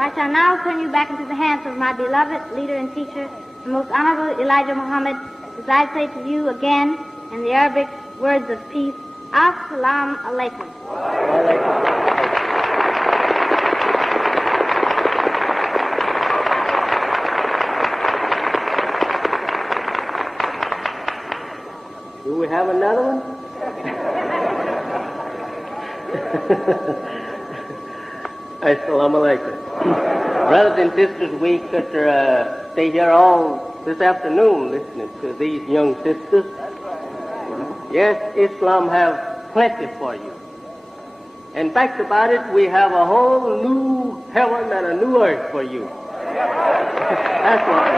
I shall now turn you back into the hands of my beloved leader and teacher, the most honorable Elijah Muhammad, as I say to you again in the Arabic words of peace, As-salamu alaykum. Do we have another one? Assalamu alaikum. Brothers and sisters, we could stay here all this afternoon listening to these young sisters. Yes, Islam have plenty for you. In fact about it, we have a whole new heaven and a new earth for you. That's what we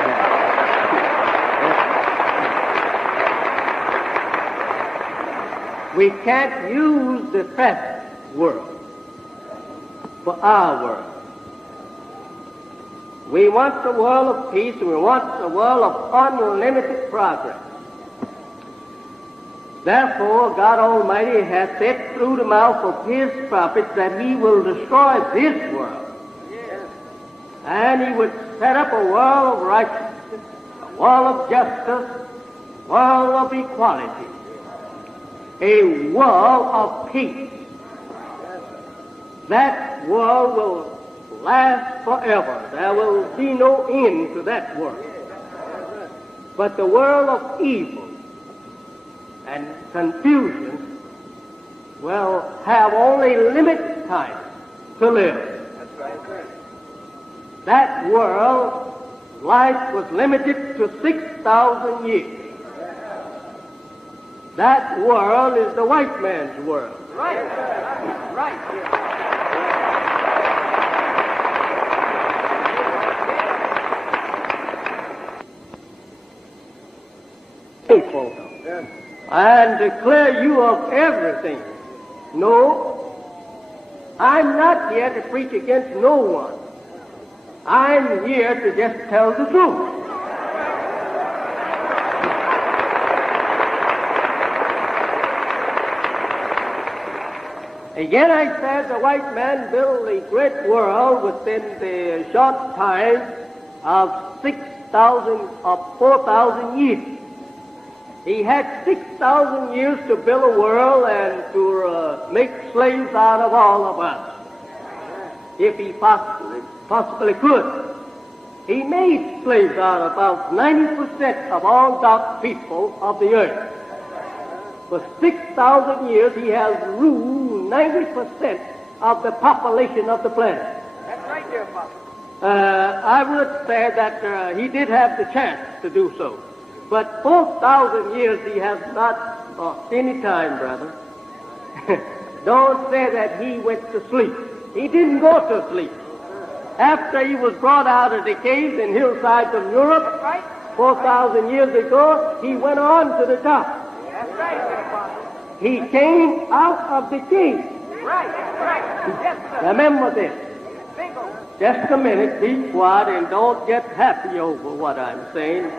have. We can't use the present world for our world. We want the world of peace, and we want the world of unlimited progress. Therefore, God Almighty has said through the mouth of His prophets that He will destroy this world. And He would set up a world of righteousness, a world of justice, a world of equality, a world of peace. That world will last forever. There will be no end to that world. But the world of evil and confusion will have only limited time to live. That world, life was limited to 6,000 years. That world is the white man's world. Right. People, and declare you of everything. No, I'm not here to preach against no one. I'm here to just tell the truth. Again, I said the white man built a great world within the short time of 4,000 years. He had 6,000 years to build a world and to make slaves out of all of us, if he possibly could. He made slaves out of about 90% of all dark people of the earth. For 6,000 years, he has ruled 90% of the population of the planet. That's right there, Papa. I would say that he did have the chance to do so. But 4,000 years he has not lost any time, brother. Don't say that he went to sleep. He didn't go to sleep. After he was brought out of the caves and hillsides of Europe, 4,000 years ago, he went on to the top. That's right there, Papa. He came out of the cave. Right. Yes, sir. Remember this. Bingo. Just a minute, be quiet and don't get happy over what I'm saying.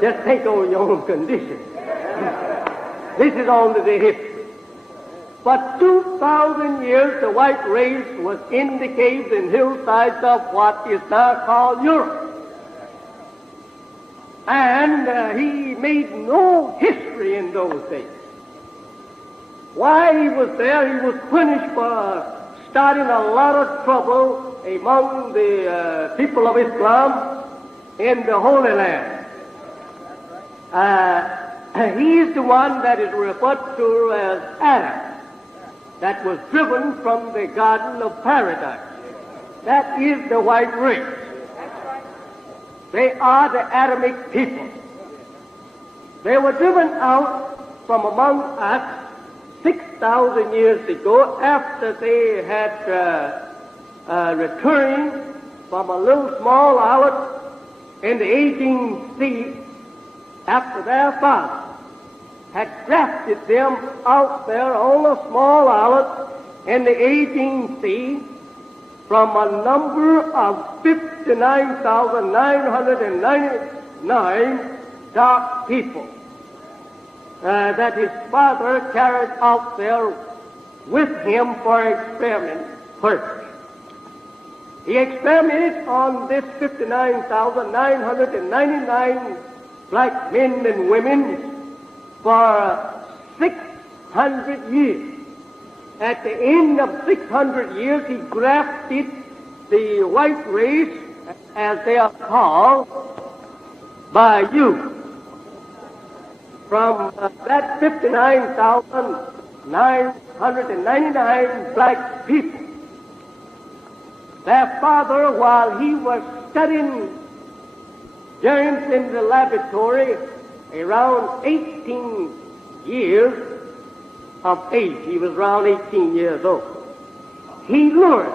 Just think over your own condition. This is only the history. For 2,000 years, the white race was in the caves and hillsides of what is now called Europe. And he made no history in those days. While he was there, he was punished for starting a lot of trouble among the people of Islam in the Holy Land. He is the one that is referred to as Adam, that was driven from the Garden of Paradise. That is the white race. They are the Adamic people. They were driven out from among us 6,000 years ago after they had returned from a little small islet in the Aegean Sea after their father had drafted them out there on a small islet in the Aegean Sea from a number of 59,999 dark people that his father carried out there with him for experiment purpose. He experimented on this 59,999 black men and women for 600 years. At the end of 600 years, he grafted the white race, as they are called by you, from that 59,999 black people. Their father, while he was studying germs in the laboratory, around 18 years of age, he was around 18 years old, he learned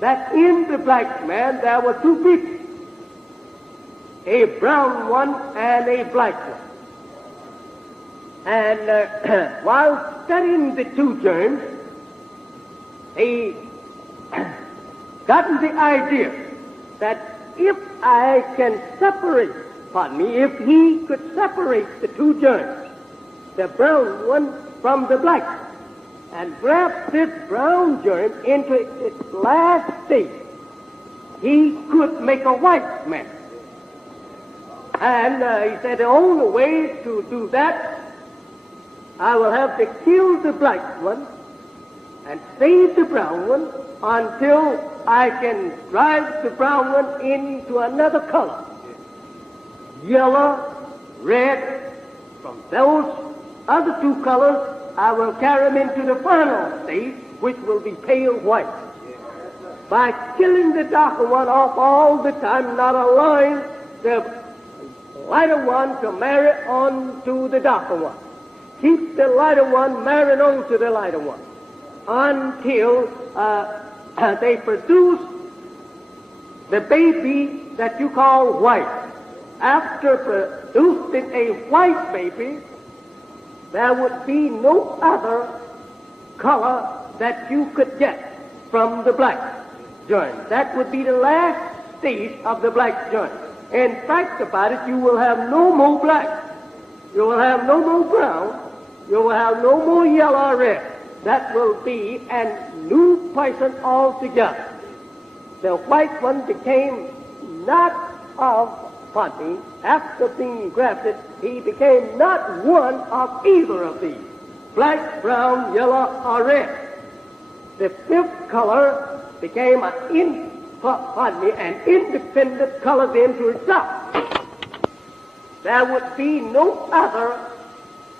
that in the black man there were two people, a brown one and a black one. And while studying the two germs, he gotten the idea that if I can separate, if he could separate the two germs, the brown one from the black one, and graft this brown germ into its last state, he could make a white man. And he said, the only way to do that, I will have to kill the black one and save the brown one until I can drive the brown one into another color. Yellow, red. From those other two colors, I will carry them into the final state, which will be pale white. By killing the darker one off all the time, not allowing the lighter one to marry on to the darker one. Keep the lighter one married on to the lighter one until they produce the baby that you call white. After producing a white baby, there would be no other color that you could get from the black germ. That would be the last stage of the black germ. In fact about it, you will have no more black. You will have no more brown. You will have no more yellow or red. That will be a new person altogether. The white one became not of body. After being grafted, he became not one of either of these, black, brown, yellow, or red. The fifth color became an independent color then to itself. There would be no other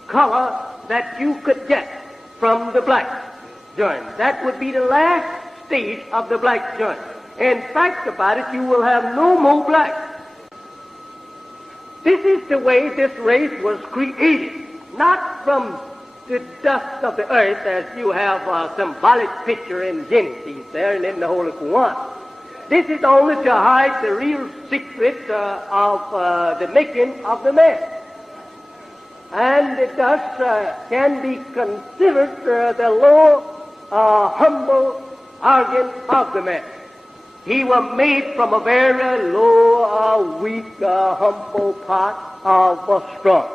color that you could get from the black germ. That would be the last stage of the black germ. In fact about it, you will have no more black. This is the way this race was created, not from the dust of the earth, as you have a symbolic picture in Genesis there and in the Holy Quran. This is only to hide the real secret of the making of the man. And it thus can be considered the low, humble organ of the man. He was made from a very low, weak, humble part of straw.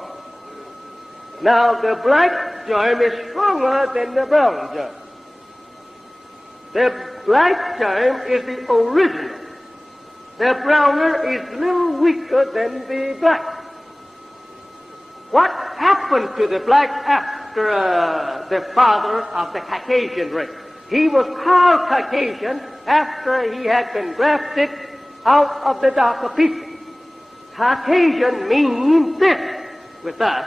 Now, the black germ is stronger than the brown germ. The black germ is the original. The browner is a little weaker than the black. What happened to the black after the father of the Caucasian race? He was called Caucasian after he had been grafted out of the darker people. Caucasian means this with us: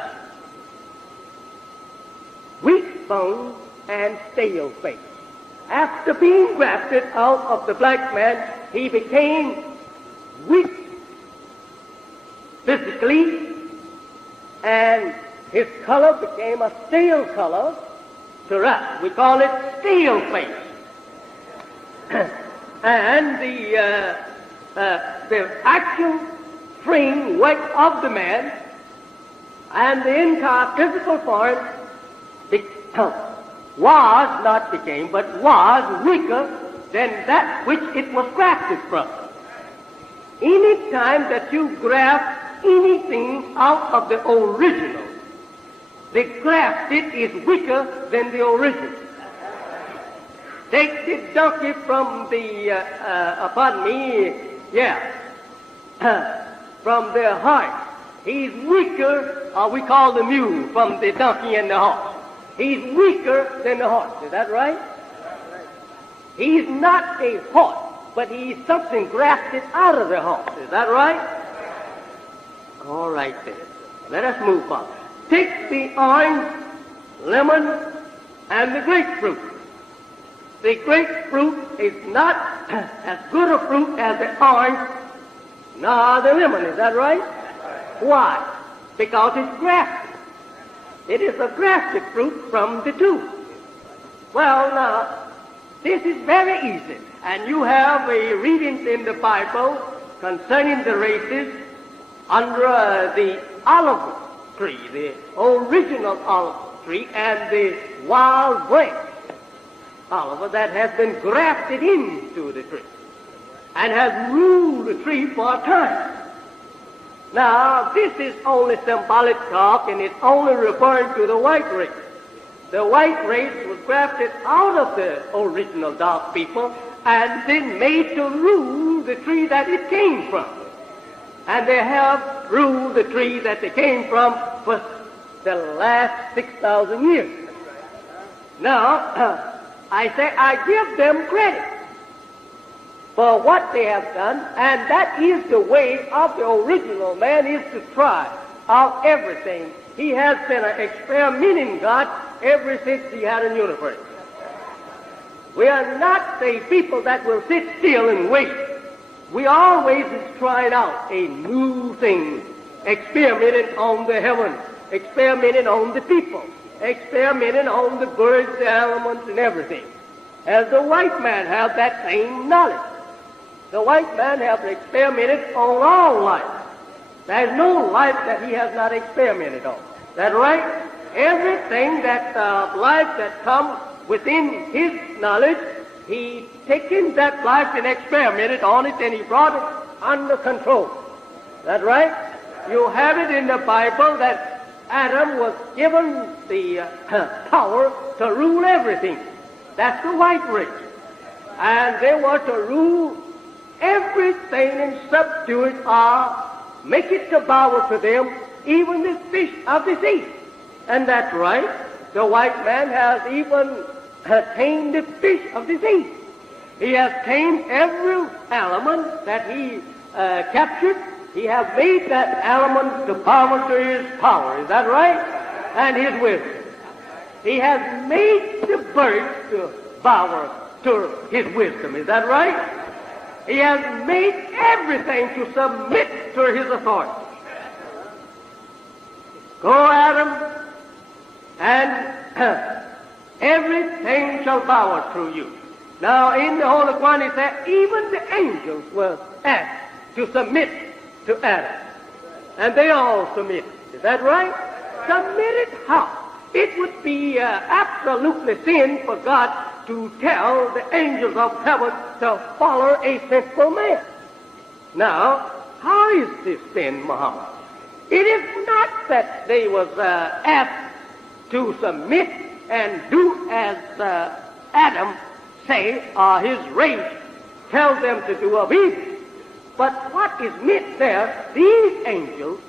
weak bones and stale face. After being grafted out of the black man, he became weak physically, and his color became a stale color. To us, we call it stale face. And the actual frame weight of the man and the entire physical form was weaker than that which it was grafted from. Any time that you graft anything out of the original, the grafted is weaker than the original. Take the donkey from the, from the horse. He's weaker, or we call the mule, from the donkey and the horse. He's weaker than the horse. Is that right? He's not a horse, but he's something grafted out of the horse. Is that right? All right then. Let us move on. Take the orange, lemon, and the grapefruit. The grapefruit is not as good a fruit as the orange nor the lemon. Is that right? Why? Because it's grafted. It is a grafted fruit from the two. Well, now, this is very easy. And you have a reading in the Bible concerning the races under the olive tree, the original olive tree, and the wild branch olive that has been grafted into the tree and has ruled the tree for a time. Now, this is only symbolic talk, and it's only referring to the white race. The white race was grafted out of the original dark people and then made to rule the tree that it came from. And they have ruled the tree that they came from for the last 6,000 years. Now, I say I give them credit for what they have done, and that is the way of the original man, is to try out everything. He has been an experimenting God ever since he had a universe. We are not a people that will sit still and wait. We always is trying out a new thing, experimenting on the heavens, experimenting on the people, experimenting on the birds, the elements, and everything. As the white man has that same knowledge. The white man has experimented on all life. There's no life that he has not experimented on. Is that right? Everything that life that comes within his knowledge, he taken that life and experimented on it, and he brought it under control. Is that right? You have it in the Bible that Adam was given the power to rule everything. That's the white race. And they were to rule everything and subdue it, or make it to bow to them, even the fish of the sea. And that's right. The white man has even tamed the fish of the sea. He has tamed every element that he captured. He has made that element to bow to his power. Is that right? And his wisdom. He has made the birds to bow to his wisdom. Is that right? He has made everything to submit to his authority. Go, Adam, and everything shall bow to you. Now, in the Holy Quran, it said, even the angels were asked to submit to Adam. And they all submitted. Is that right? Submitted how? It would be absolutely sin for God to tell the angels of heaven to follow a sinful man. Now, how is this sin, Muhammad? It is not that they was asked to submit and do as Adam say, or his race tells them to do of evil. But what is meant there, these angels,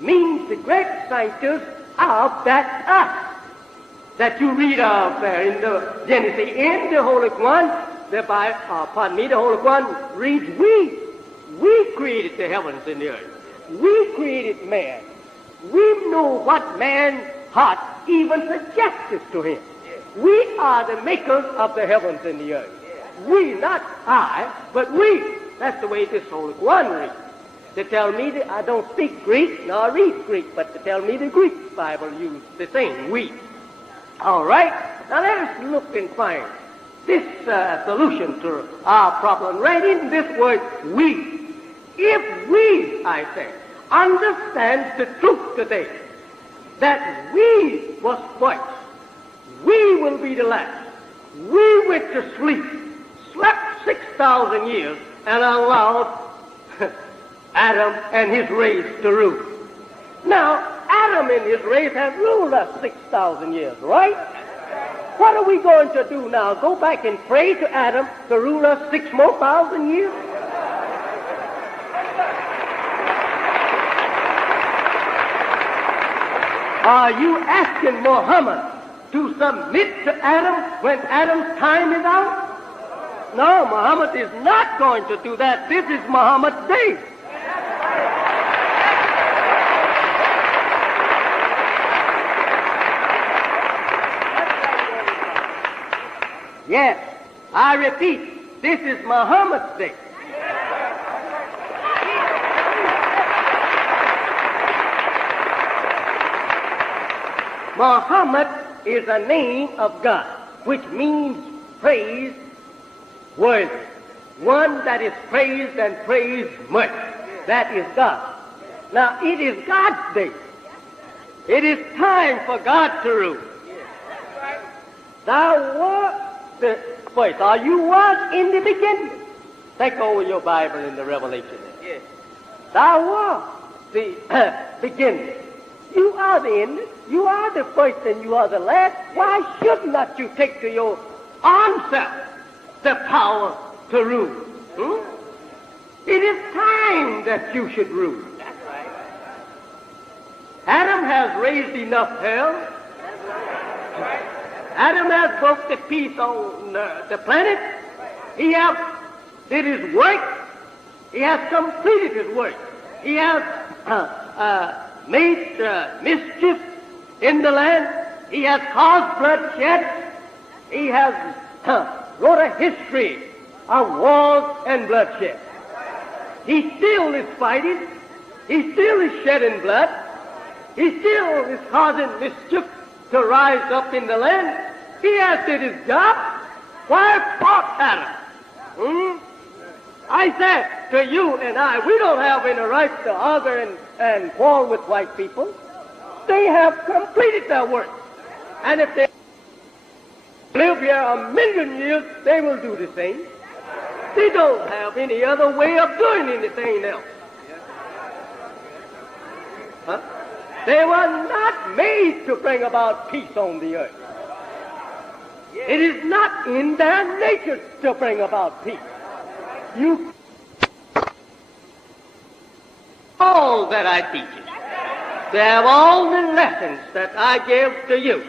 means the great scientists of that us that you read of there in the Genesis. In the Holy Quran, the Holy Quran reads, we created the heavens and the earth. We created man. We know what man's heart even suggests to him. We are the makers of the heavens and the earth. We, not I, but we. That's the way this Holy Quran reads. To tell me that I don't speak Greek nor read Greek, but to tell me the Greek Bible uses the same, we. All right? Now let us look and find this solution to our problem right in this word, we. If we, I say, understand the truth today, that we was first, we will be the last. We went to sleep, slept 6,000 years, and allowed Adam and his race to rule. Now, Adam and his race have ruled us 6,000 years, right? what are we going to do now? Go back and pray to Adam to rule us 6,000 more years? Are you asking Muhammad to submit to Adam when Adam's time is out? No, Muhammad is not going to do that. This is Muhammad's day. Yes, I repeat, this is Muhammad's day. Muhammad is a name of God, which means praise worthy. One that is praised and praised much. That is God. Now, it is God's day. It is time for God to rule. Thou wert the first, or you was in the beginning. Take over your Bible in the Revelation. Yes. Thou wert the beginning. You are the end. You are the first and you are the last. Why should not you take to your own self the power to rule? It is time that you should rule. That's right. Adam has raised enough hell. That's right. Adam has broke the peace on the planet. He has did his work. He has completed his work. He has made mischief in the land. He has caused bloodshed. He has wrote a history of wars and bloodshed. He still is fighting. He still is shedding blood. He still is causing mischief to rise up in the land. He has did his job. Why fought Adam? I said to you and I, we don't have any right to argue and quarrel with white people. They have completed their work. And if they live here 1,000,000 years, they will do the same. They don't have any other way of doing anything else. They were not made to bring about peace on the earth. It is not in their nature to bring about peace. You all that I teach you. They have all the lessons that I gave to you.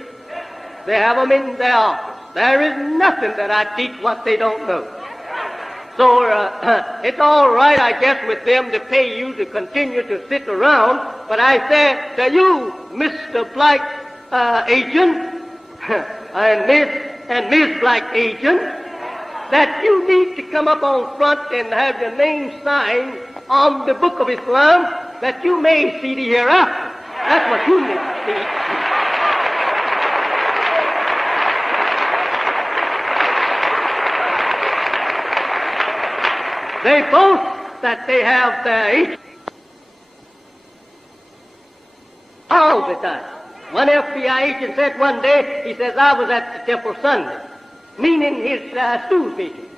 They have them in their office. There is nothing that I teach what they don't know. So it's all right, I guess, with them to pay you to continue to sit around. But I say to you, Mr. Black Agent and Miss Black Agent, that you need to come up on front and have your name signed on the Book of Islam that you may see the hereafter. That's what you need to see. They boast that they have their agent all the time. One FBI agent said one day, he says, I was at the temple Sunday, meaning his stool fishing.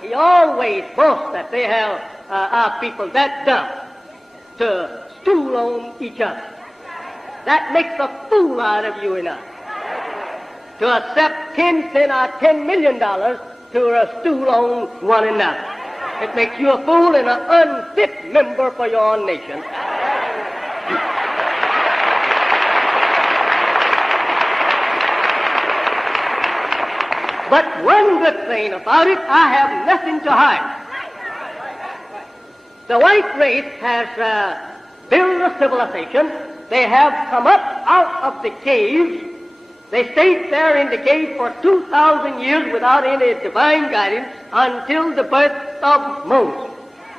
He always boasts that they have our people that dumb to stool on each other. That makes a fool out of you and I. To accept 10 cents or $10 million to stool on one another. It makes you a fool and an unfit member for your own nation. But one good thing about it, I have nothing to hide. The white race has built a civilization. They have come up out of the caves. They stayed there in the cave for 2,000 years without any divine guidance until the birth of Moses.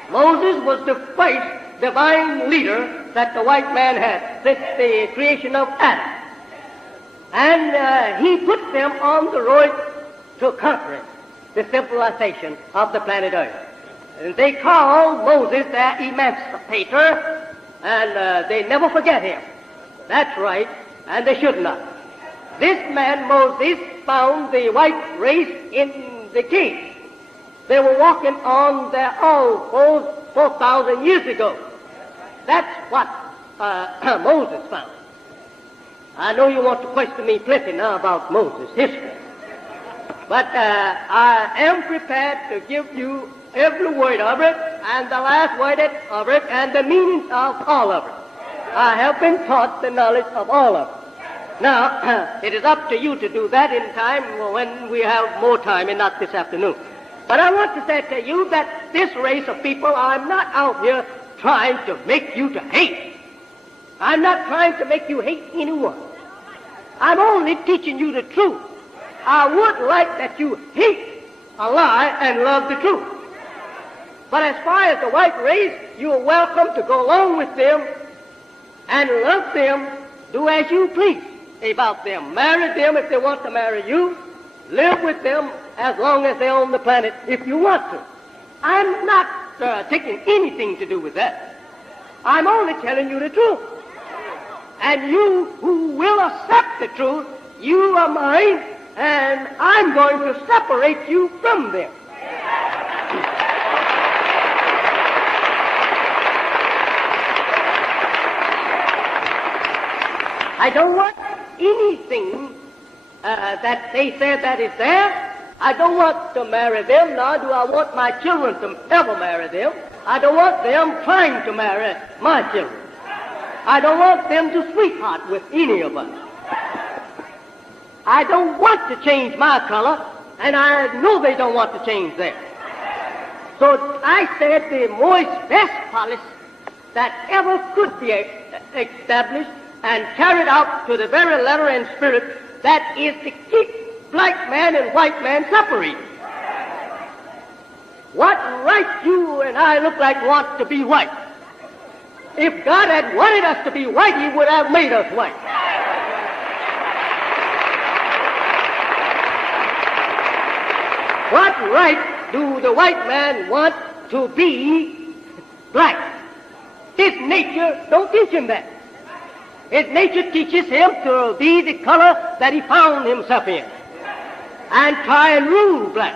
Moses was the first divine leader that the white man had since the creation of Adam. And he put them on the road to conquering the civilization of the planet Earth. And they called Moses their emancipator, and they never forget him. That's right, and they should not. This man, Moses, found the white race in the cave. They were walking on their own 4,000 years ago. That's what Moses found. I know you want to question me plenty now about Moses' history. But I am prepared to give you every word of it, and the last word of it, and the meaning of all of it. I have been taught the knowledge of all of it. Now, it is up to you to do that in time when we have more time and not this afternoon. But I want to say to you that this race of people, I'm not out here trying to make you to hate. I'm not trying to make you hate anyone. I'm only teaching you the truth. I would like that you hate a lie and love the truth. But as far as the white race, you are welcome to go along with them and love them, do as you please about them. Marry them if they want to marry you. Live with them as long as they're on the planet if you want to. I'm not taking anything to do with that. I'm only telling you the truth. And you who will accept the truth, you are mine, and I'm going to separate you from them. I don't want anything that they said that is there. I don't want to marry them, nor do I want my children to ever marry them. I don't want them trying to marry my children. I don't want them to sweetheart with any of us. I don't want to change my color, and I know they don't want to change theirs. So I said the most best policy that ever could be established and carried out to the very letter and spirit, that is to keep black man and white man separated. What right you and I look like want to be white? If God had wanted us to be white, He would have made us white. What right do the white man want to be black? His nature don't teach him that. His nature teaches him to be the color that he found himself in and try and rule black.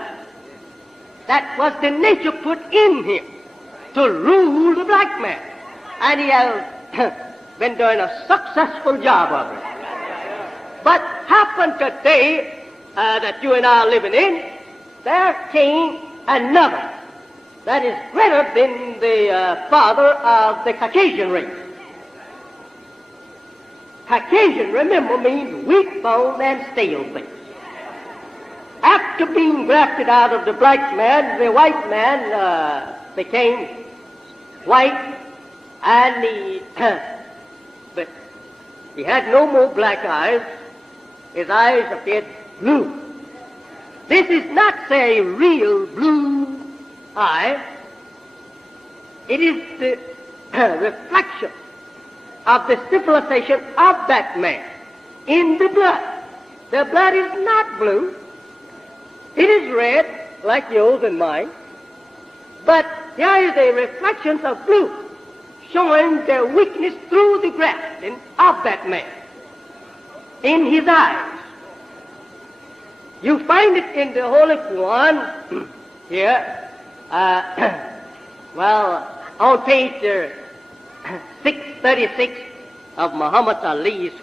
That was the nature put in him, to rule the black man. And he has been doing a successful job of it. But happened today that you and I are living in, there came another that is greater than the father of the Caucasian race. Caucasian, remember, means weak bone and stale things. After being grafted out of the black man, the white man became white, and but he had no more black eyes. His eyes appeared blue. This is not, say, real blue eye. It is the reflection of the civilization of that man in the blood. The blood is not blue. It is red, like yours and mine. But there is a reflection of blue, showing the weakness through the grafting of that man in his eyes. You find it in the Holy Quran here, on page 636 of Muhammad Ali's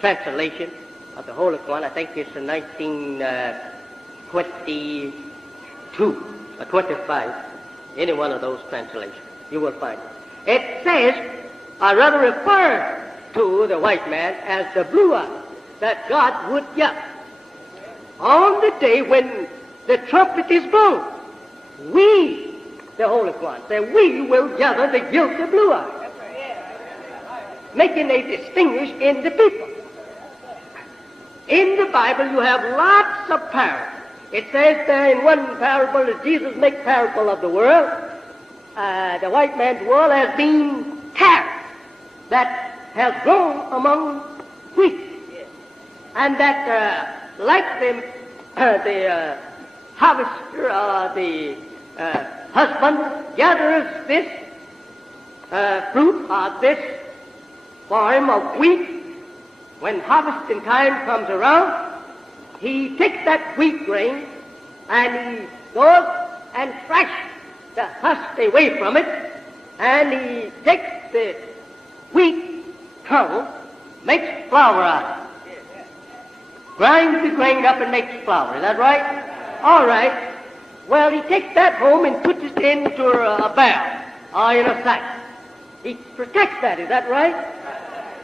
translation of the Holy Quran. I think it's 1922 or 25, any one of those translations, you will find it. It says, or rather refers to the white man as the blue eye that God would gather. On the day when the trumpet is blown, we, the Holy Quran, say, we will gather the guilty blue eye, making a distinguish in the people. In the Bible, you have lots of parables. It says there in one parable that Jesus makes parable of the world, the white man's world has been tares that has grown among wheat, and that like the harvester or the husband gathers this fruit or this form of wheat, when harvesting time comes around, he takes that wheat grain and he goes and thrashes the husk away from it, and he takes the wheat kernel makes flour out of it. Grinds the grain up and makes flour. Is that right? All right. Well, he takes that home and puts it into a barrel or in a sack. He protects that. Is that right?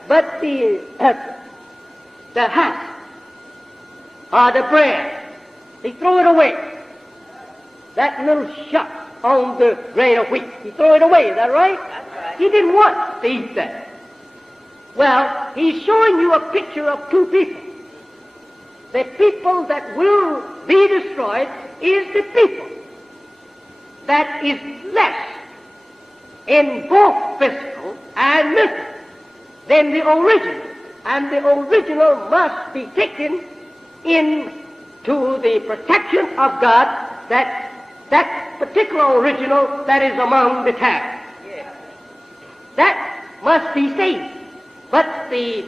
But the husk or the bread, he throw it away. That little shuck on the grain of wheat, he throw it away. Is that right? That's right. He didn't want to eat that. Well, he's showing you a picture of two people. The people that will be destroyed is the people that is less in both physical and mental than the original. And the original must be taken into the protection of God, that particular original that is among the tares. That must be saved. But the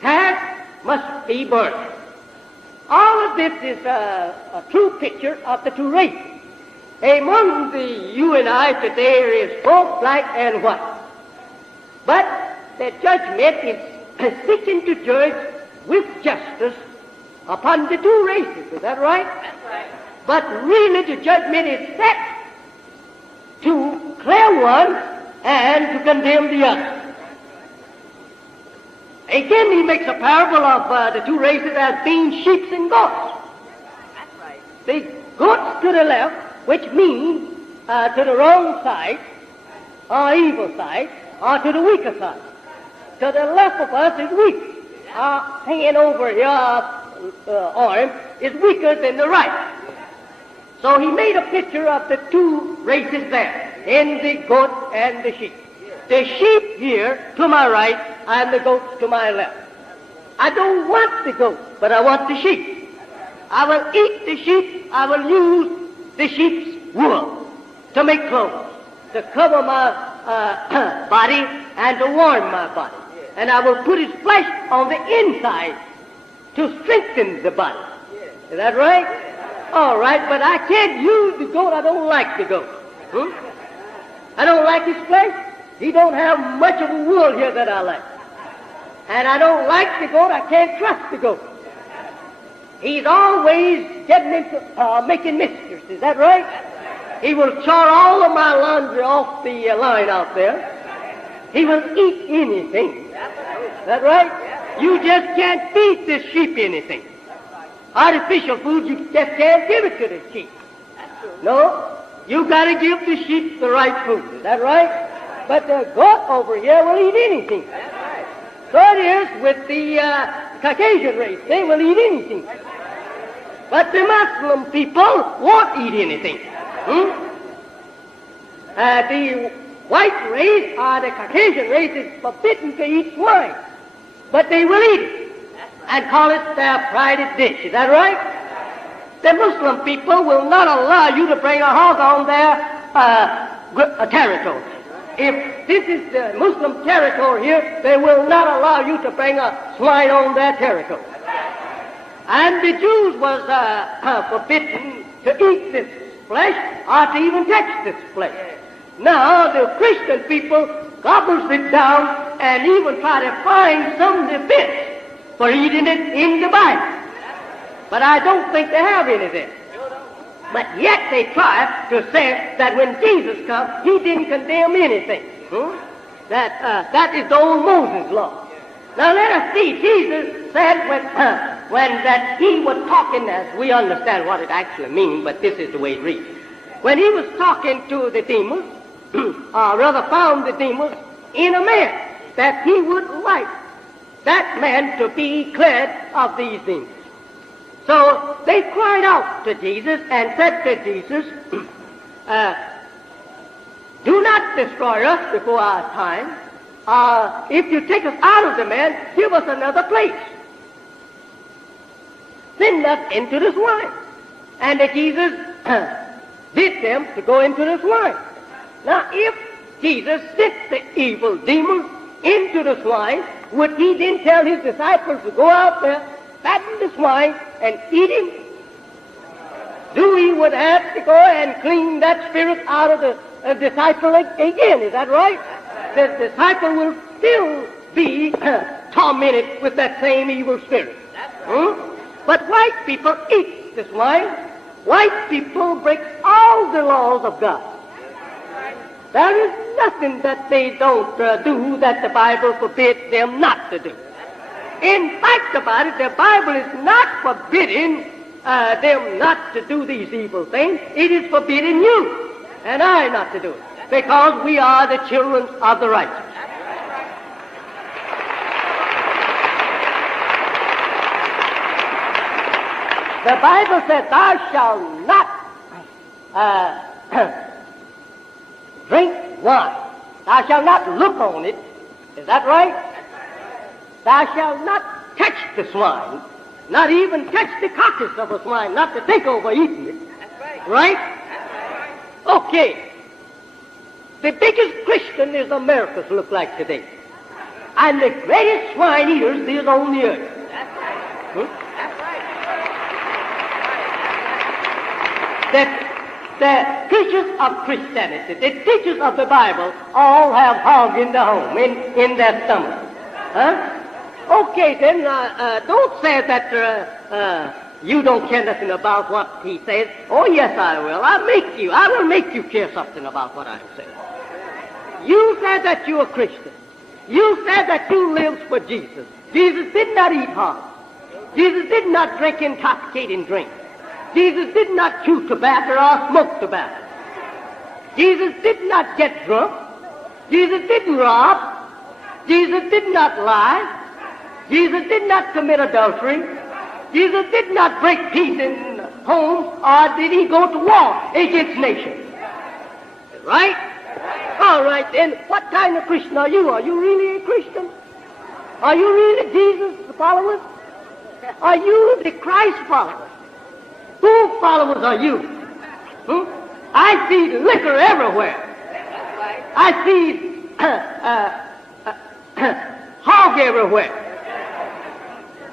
tares must be burned. All of this is a true picture of the two races. Among you and I today there is both black and white. But the judgment is seeking to judge with justice upon the two races. Is that right? That's right. But really the judgment is set to clear one and to condemn the other. Again, he makes a parable of the two races as being sheep and goats. That's right. The goats to the left, which means to the wrong side, or evil side, or to the weaker side. To the left of us is weak. Our hand over here, arm, is weaker than the right. So he made a picture of the two races there, in the goat and the sheep. The sheep here to my right and the goats to my left. I don't want the goat, but I want the sheep. I will eat the sheep. I will use the sheep's wool to make clothes, to cover my body and to warm my body. And I will put his flesh on the inside to strengthen the body. Is that right? All right, but I can't use the goat. I don't like the goat. I don't like his flesh. He don't have much of a wool here that I like. And I don't like the goat. I can't trust the goat. He's always getting into making mischief. Is that right? He will char all of my laundry off the line out there. He will eat anything. Is that right? You just can't feed the sheep anything. Artificial food, you just can't give it to the sheep. No, you got to give the sheep the right food. Is that right? But the goat over here will eat anything. So it is with the Caucasian race. They will eat anything. But the Muslim people won't eat anything. The white race or the Caucasian race is forbidden to eat swine. But they will eat it and call it their prized dish. Is that right? The Muslim people will not allow you to bring a hog on their territory. If this is the Muslim territory here, they will not allow you to bring a swine on their territory. And the Jews was forbidden to eat this flesh or to even touch this flesh. Now the Christian people gobbles it down and even try to find some defense for eating it in the Bible. But I don't think they have any there. But yet they try to say that when Jesus comes, he didn't condemn anything. That is the old Moses law. Now let us see. Jesus said when that he was talking, as we understand what it actually means, but this is the way it reads. When he was talking to the demons, or rather found the demons in a man, that he would like that man to be cleared of these demons. So they cried out to Jesus and said to Jesus, do not destroy us before our time. If you take us out of the man, give us another place. Send us into the swine. And Jesus bid them to go into the swine. Now, if Jesus sent the evil demons into the swine, would he then tell his disciples to go out there, fatten the swine, and eat him? We would have to go and clean that spirit out of the disciple again. Is that right? The disciple will still be tormented with that same evil spirit. But white people eat this wine. White people break all the laws of God. There is nothing that they don't do that the Bible forbids them not to do. In fact about it, the Bible is not forbidding them not to do these evil things. It is forbidding you and I not to do it, because we are the children of the righteous. The Bible says, thou shalt not drink wine. Thou shalt not look on it. Is that right? Thou shalt not touch the swine, not even touch the carcass of a swine, not to think over eating it. Right? Okay. The biggest Christian is America's look like today. And the greatest swine eaters is on the earth. The preachers of Christianity, the teachers of the Bible, all have hog in the home, in their stomach. Okay, then, don't say that you don't care nothing about what he says. Oh, yes, I will. I will make you care something about what I say. You said that you're a Christian. You said that you lived for Jesus. Jesus did not eat hog. Jesus did not drink intoxicating drink. Jesus did not chew tobacco or smoke tobacco. Jesus did not get drunk. Jesus didn't rob. Jesus did not lie. Jesus did not commit adultery. Jesus did not break peace in homes, or did he go to war against nations. Right? All right, then, what kind of Christian are you? Are you really a Christian? Are you really Jesus' followers? Are you the Christ followers? Whose followers are you? I see liquor everywhere. I see hog everywhere.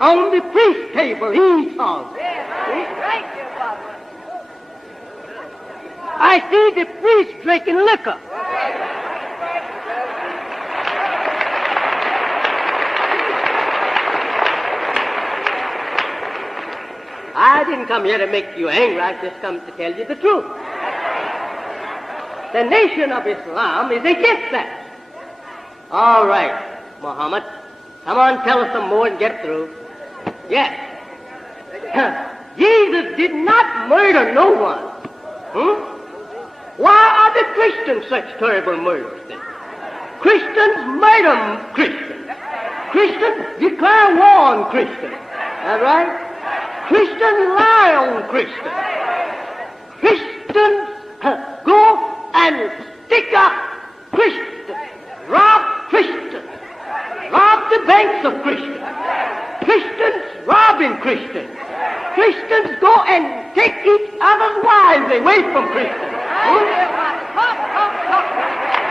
On the priest's table, he eats hog. I see the priest drinking liquor. I didn't come here to make you angry. I just come to tell you the truth. The nation of Islam is against that. All right, Muhammad. Come on, tell us some more and get through. Yes. Jesus did not murder no one. Why are the Christians such terrible murderers then? Christians murder Christians. Christians declare war on Christians. All right? Christians lie on Christians. Christians go and stick up Christians, rob Christians, rob the banks of Christians. Christians robbing Christians. Christians go and take each other's wives away from Christians.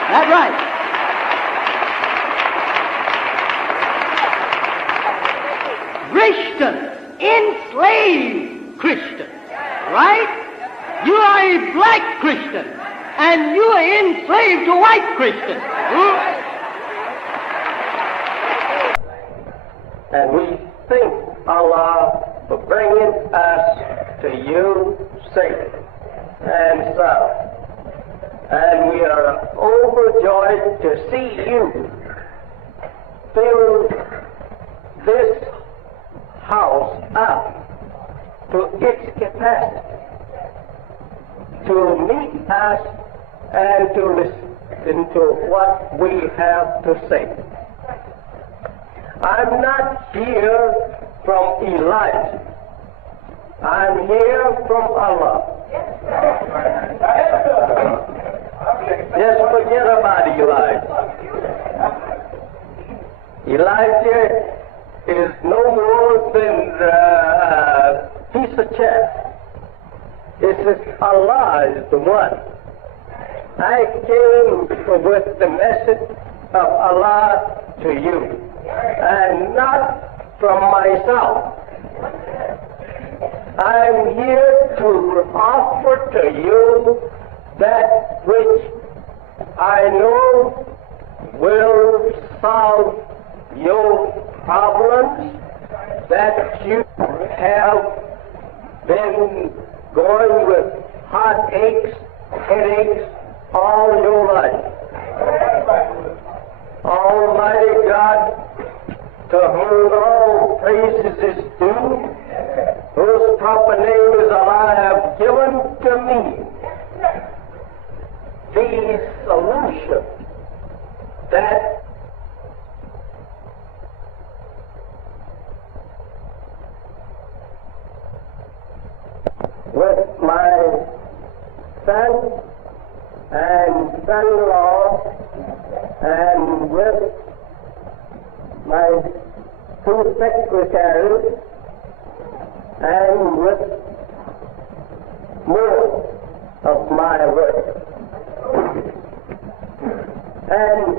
That's right. Christians enslave Christians, right? You are a black Christian, and you are enslaved to white Christians. And we thank Allah for bringing us to you safe and sound. And we are overjoyed to see you fill this house up to its capacity to meet us and to listen to what we have to say. I'm not here from Elijah. I'm here from Allah. Just forget about Elijah. Elijah is no more than a piece of chaff. It says Allah is the one. I came with the message of Allah to you, and not from myself. I'm here to offer to you that which I know will solve your problems that you have been going with heartaches, headaches all your life. Almighty God, to whom all praises is due, whose proper name is Allah, have given to me the solution that with my son and son-in-law and with my two secretaries and with more of my work. And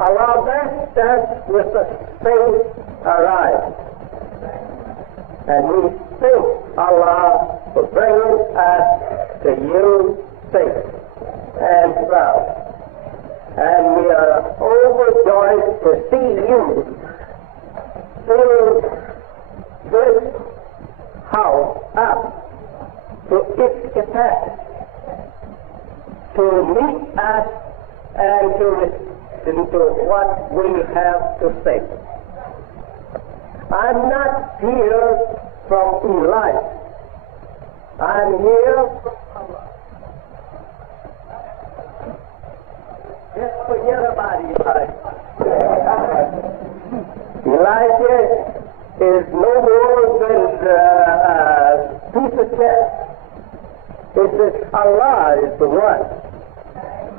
Allah blessed us with a safe arrival. And we thank Allah for bringing us to you safe and proud. And we are overjoyed to see you fill this house up to its capacity to meet us and to listen to what we have to say. I'm not here from Elijah. I'm here from Allah. Just forget about Elijah. Elijah is no more than a piece of chess. It is Allah is the one.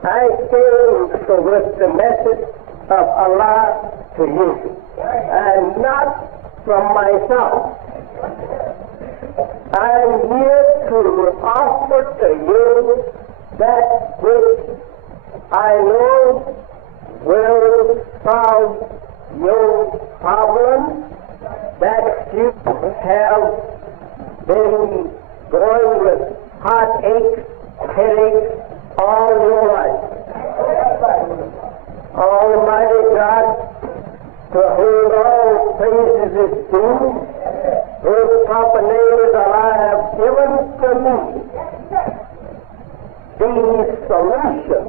I came with the message of Allah to you, and not from myself. I'm here to offer to you that which I know will solve your problems that you have been going with heartaches, headaches all your life. Almighty God, to whom all praises is due, whose proper name is Allah, have given to me the solution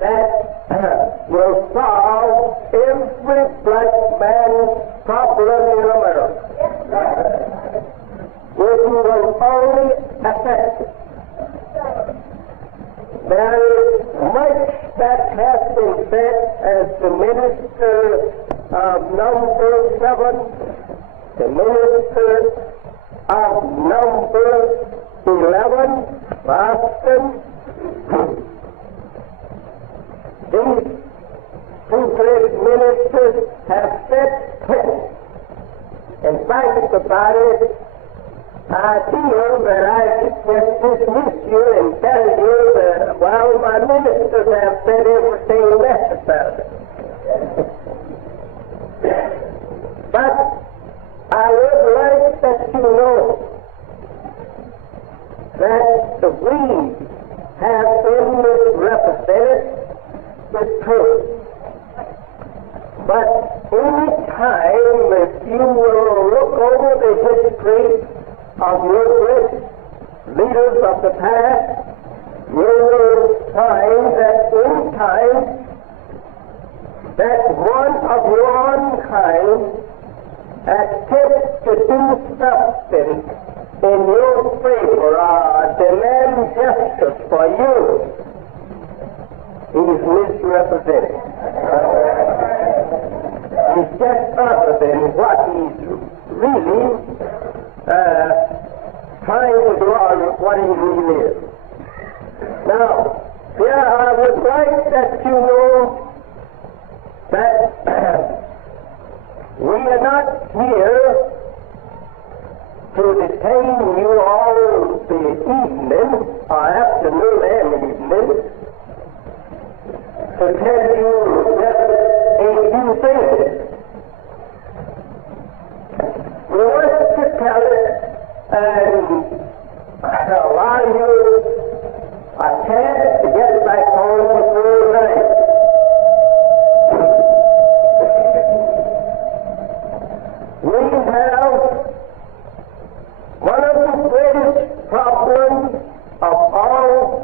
that will solve every black man's problem in America. If you will only accept it. There is much that has been said as the minister of number 7, the minister of number 11, Boston. These two great ministers have said plenty. In fact, about it, I feel that I should just dismiss you and tell you that, well, my ministers have said everything necessary. But I would like that you know that we have been misrepresented the truth. But any time if you will look over the history of your great leaders of the past, you will find that in time that one of your own kind attempts to do something in your favor or demand justice for you. He's misrepresented. He's just other than what he's really trying to do or what he really is. Now, here I would like that you know that we are not here to detain you all the evening, or afternoon and evening, to tell you just a few things. We want to tell it and allow you a chance to get back home before night.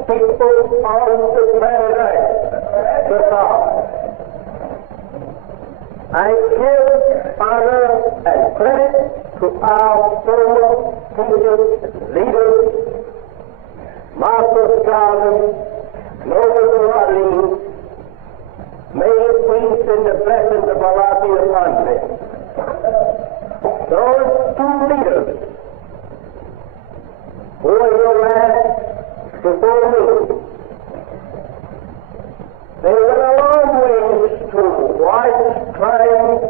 people on the planet Earth to solve. I give honor and credit to our former teachers, leaders, Marcus Garland, Noble Raleigh. May peace and the blessings of Allah be upon them. Those two leaders who are your last before me, they went a long ways to trying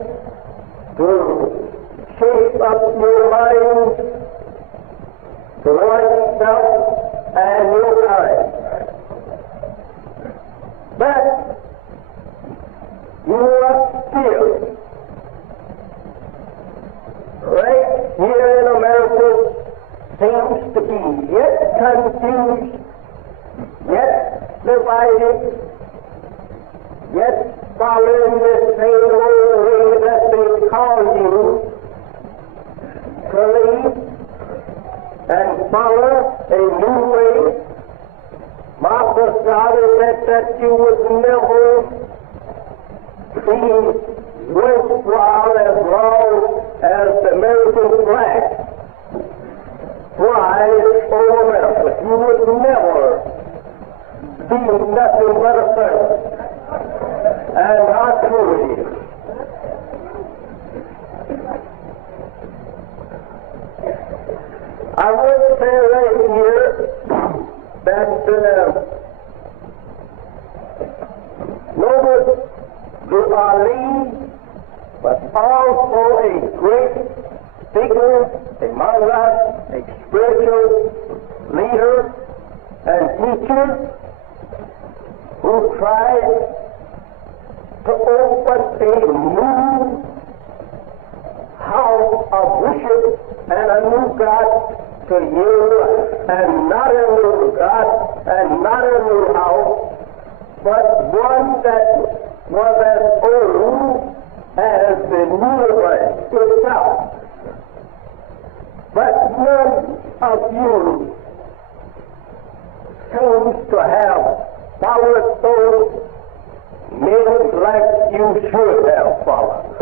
to shape up your mind towards self and your kind. But you are still, right here in America, seems to be yet confused, yet divided, yet following the same old way that they call you to lead and follow a new way. Marcus Garvey said that you would never be worthwhile as long as the American flag flies over America. You would never be nothing but a servant. And how true it is. I would say right here that Noble Ali was also a great figure among us, a spiritual leader and teacher who tried to open a new house of worship and a new God to you, and not a new God and not a new house, but one that was as old as the universe itself. But none of you seems to have followed those men like you should have followed.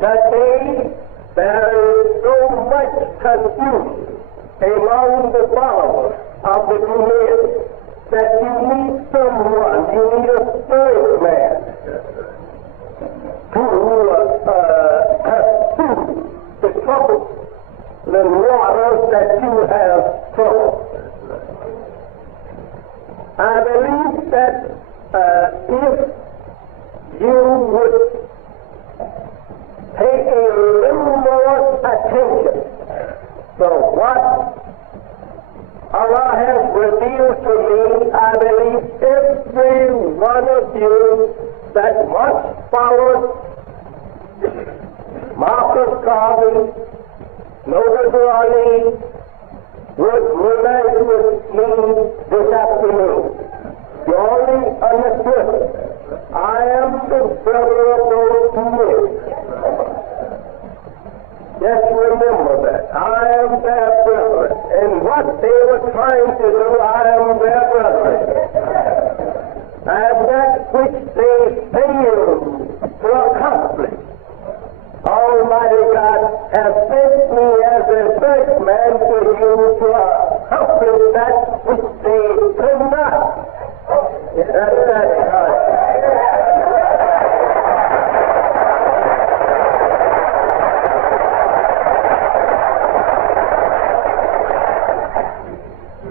Today, there is so much confusion among the followers of the Creator that you need someone, you need a third man to soothe the trouble, the waters that you have troubled. I believe that if you would pay a little more attention to what Allah has revealed to me, I believe every one of you that once followed Marcus Garvey, Noble Raleigh, would unite with me this afternoon. You only understood. I am the brother of those two men. Just remember that. I am their brother. And what they were trying to do, I am their brother. And that which they failed to accomplish, Almighty God has sent me as a first man to you to accomplish that which they could not. That's that time.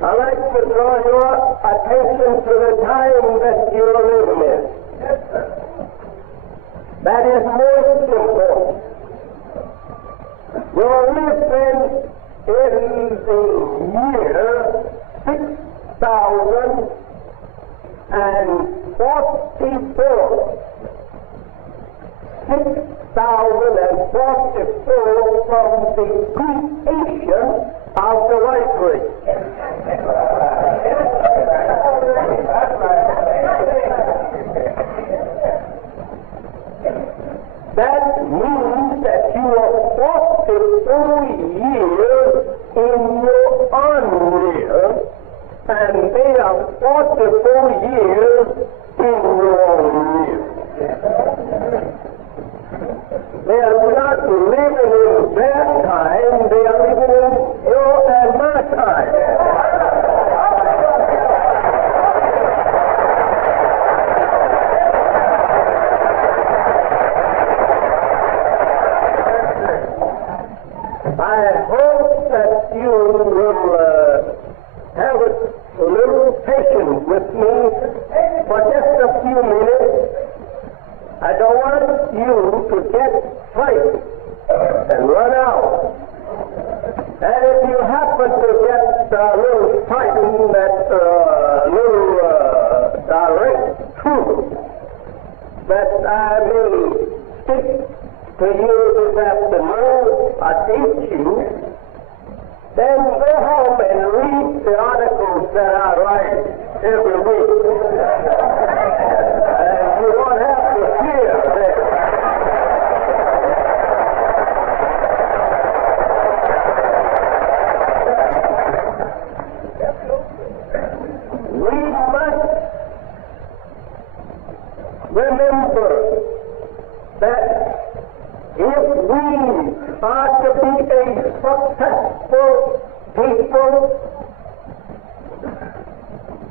I'd like to draw your attention to the time that you are living in. That is most important. You're living in the year 6044. 6044 from the creation of the white race. That means that you are 44 years in your unreal and they are 44 years in your years. They are not living in their time, they are living in your and my time. I hope that you will have a little patience with me for just a few minutes. I don't want you to get frightened and run out. And if you happen to get a little frightened at little direct truth that I may speak to you this afternoon or teach you, then go home and read the articles that I write every week. And you won't have to fear that. We must remember that if we are to be a successful people,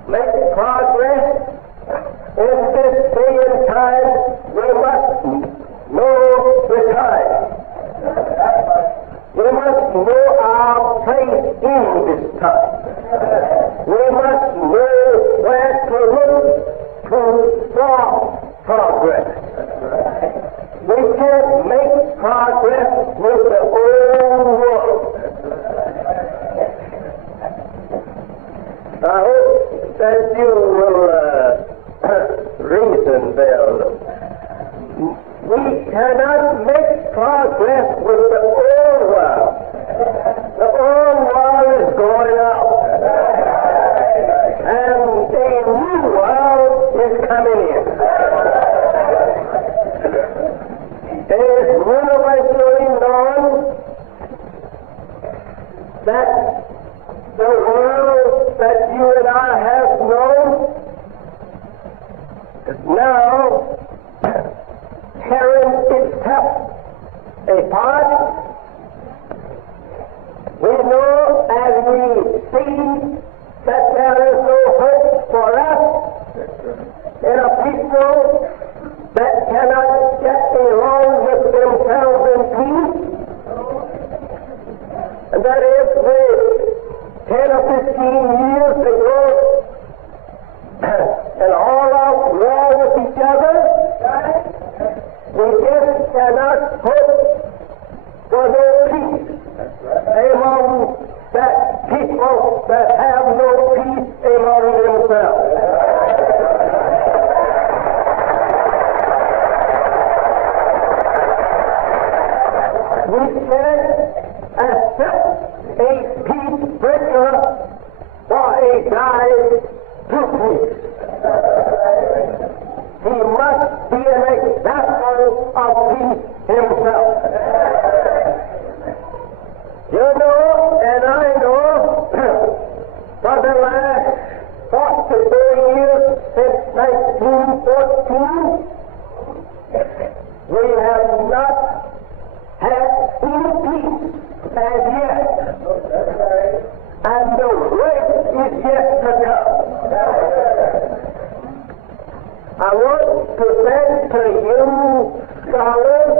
make progress in this day and time, we must know the time. We must know our place in this time. We must know where to look to start progress. We can't make progress with the old world. I hope that you will reason there. We cannot make progress with the old world. The old world is going out. And a new world is coming in. It is universally known that the world that you and I have known is now tearing itself apart. We know as we see that there is no hope for us in a people that cannot get along with themselves in peace, and that if we 10 or 15 years ago and all out war with each other, we just cannot hope for no peace among that people that have no peace among themselves. We can't accept a peace breaker for a guide to peace. He must be an example of peace himself. You know, and I know, for the last 44 years since 1914, we have not had any peace as yet, and the worst is yet to come. I want to say to you, scholars,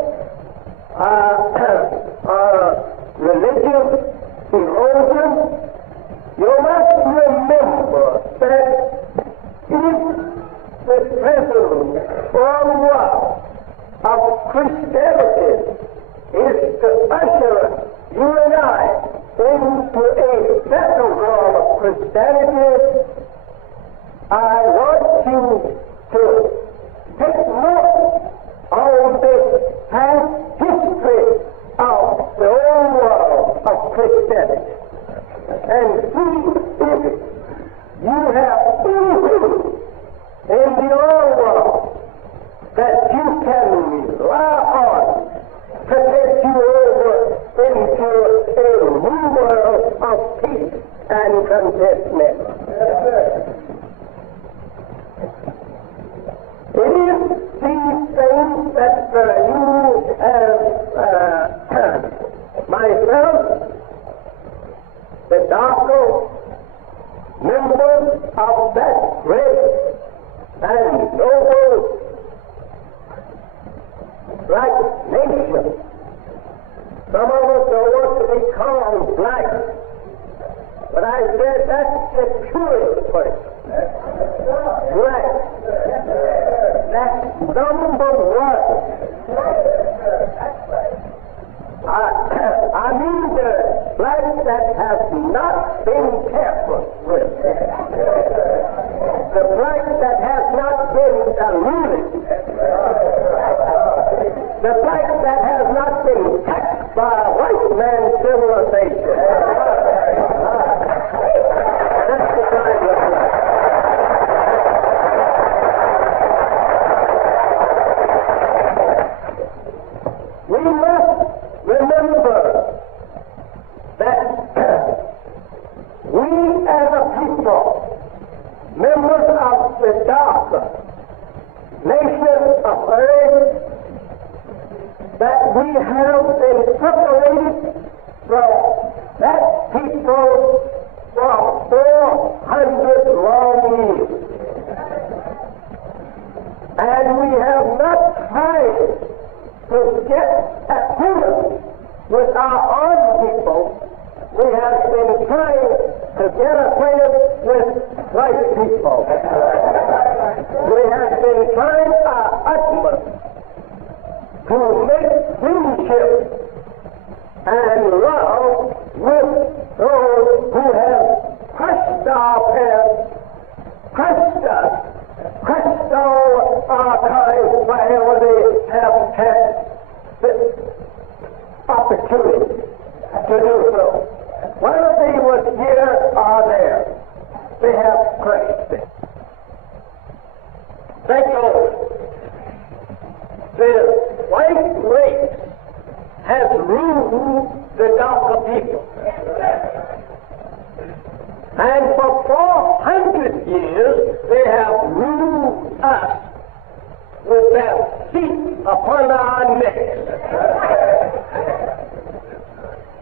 religious theologians, you must remember that if the present world of Christianity is to usher you and I into a better world of Christianity, I want you to take note of the past history of the old world of Christianity and see if you have anything in the old world that you can rely on to take you over into a new world of peace and contentment. that great and noble black nation. Some of us don't want to be called black, but I said that's the purest person. Black. That's number one. I mean the black that has not been tampered with. The black that has not been diluted. The black that has not been taxed by white man's civilization. That's the kind of black. We must remember that we as a people, members of the dark nation of earth, that we have been separated from that people for 400 long years. And we have not tried to get acquainted with our own people. We have been trying to get acquainted with white people. We have been trying our utmost to make friendship and love with those who have crushed our parents, crushed us, crushed all our times wherever they have had the opportunity to do so. Whether they were here or there, they have crushed it. Thank God. The white race has ruled the darker people. And for 400 years, they have ruled us with their feet upon our necks.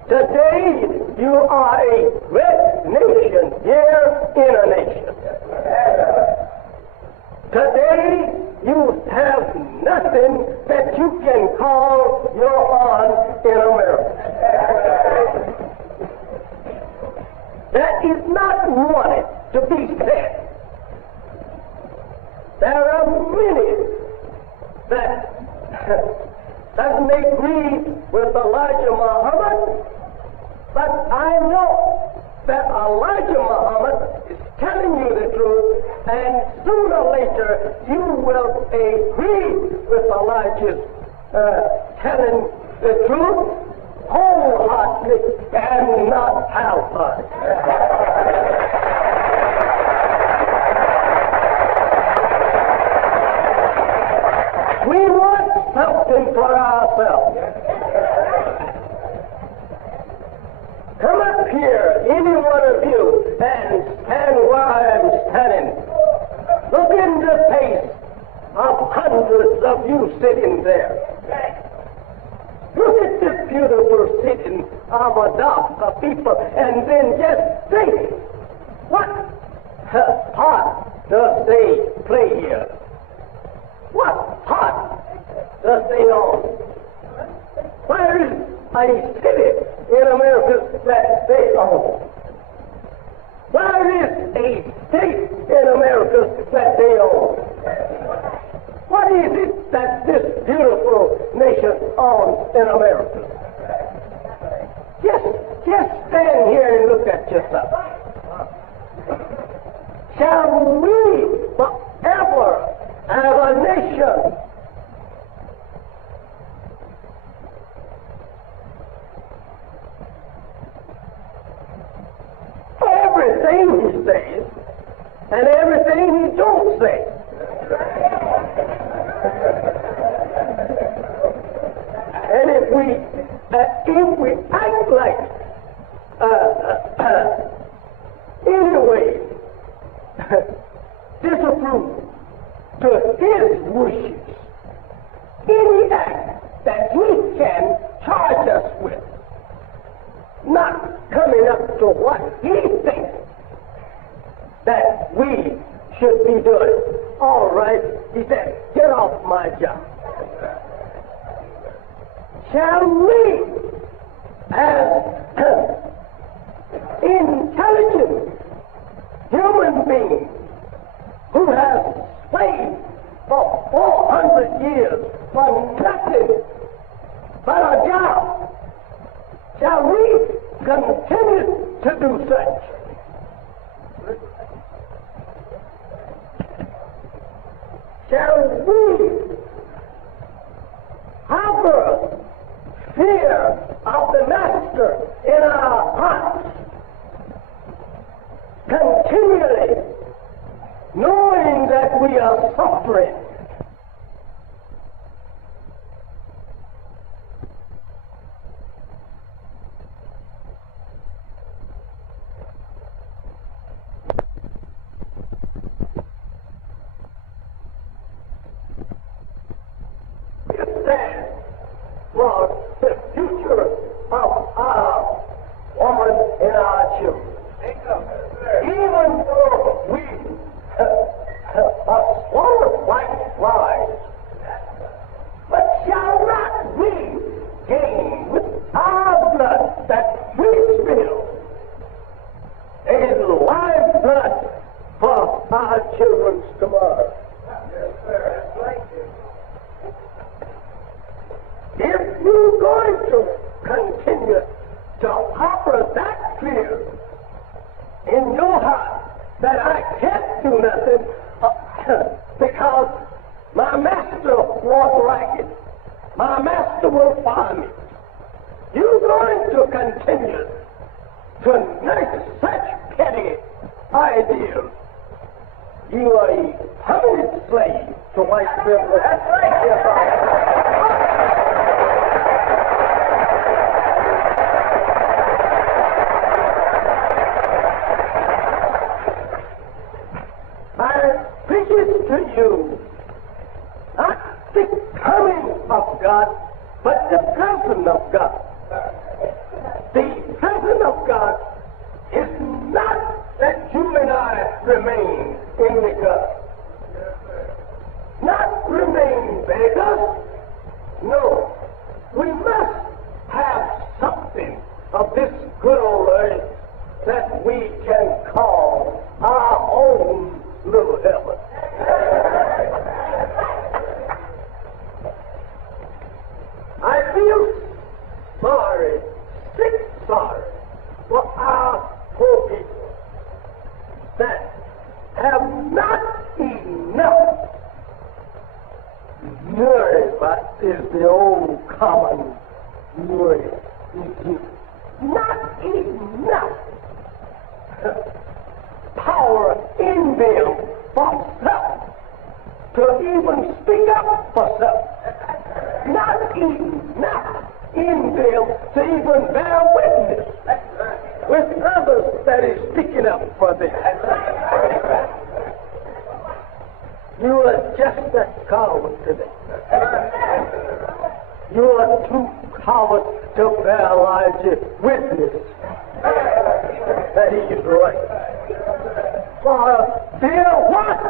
Today, you are a great nation here in a nation. Today, you have nothing that you can call your own in America. That is not wanted to be said. There are many that doesn't agree with Elijah Muhammad, but I know that Elijah Muhammad is telling you the truth, and sooner or later you will agree with Elijah's telling the truth wholeheartedly and not half-heartedly. We want something for ourselves. Come up here, any one of you, and stand where I am standing. Look in the face of hundreds of you sitting there. Look at this beautiful sitting of a dock of people, and then just think, what part does they play here? What part does they own? Where is a city in America that they own? Where is a state in America that they own? What is it that this beautiful nation owns in America? Just stand here and look at yourself. Shall we forever as a nation everything he says and everything he don't say? And if we act like anyway disapprove to his wishes, any act that he can charge us with, not coming up to what he thinks that we should be doing. All right, he said, get off my job. Shall we, as intelligent human beings who have slaved for 400 years for nothing but a job, shall we continue to do such? Shall we harbor fear of the master in our hearts, continually knowing that we are suffering? For the future of our woman and our children. Even though we are swallowed like flies, but shall not we gain with our blood that we spill a live blood for our children's tomorrow? If you're going to continue to harbor that fear in your heart that I can't do nothing because my master won't like it, my master will fire me, you're going to continue to nurse such petty ideas. You are a permanent slave to white privilege. That's right. To you, not the coming of God, but the presence of God. The presence of God is not that you and I remain in the gut, not remain beggars. No, we must have something of this good old earth that we can call our own little heaven. I feel sorry, sick sorry for our poor people that have not enough nourishment is the old common word. Not enough power in them for self to even speak up for self. Not enough in them to even bear witness with others that is speaking up for them. You are just a coward today. You are too coward to bear Elijah witness that he is right. For fear what?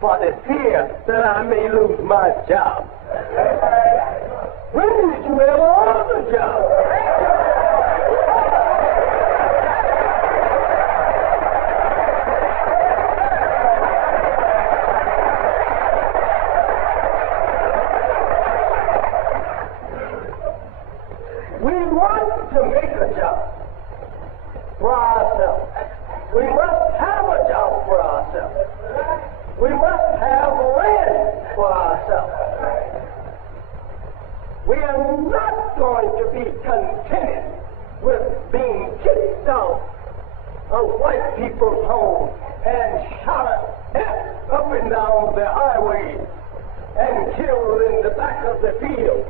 For the fear that I may lose my job. When did you ever own a job? We want to make a job for ourselves. We must have a job for ourselves. We must have land for ourselves. We are not going to be contented with being kicked out of white people's homes and shot at up and down the highways and killed in the back of the field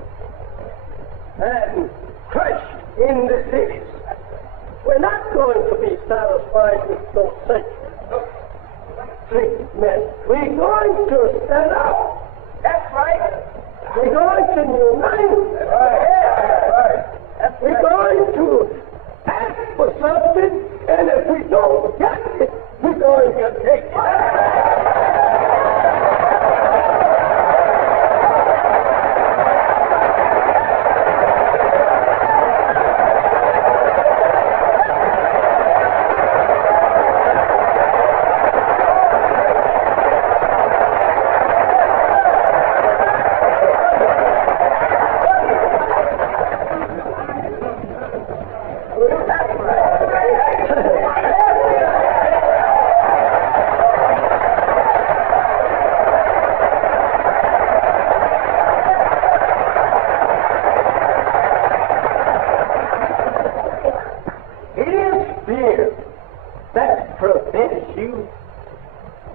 and crushed in the cities. We're not going to be satisfied with no such treatment. We're going to stand up. That's right. We're going to unite. Right. We're going to ask for something, and if we don't get it, we're going to take it.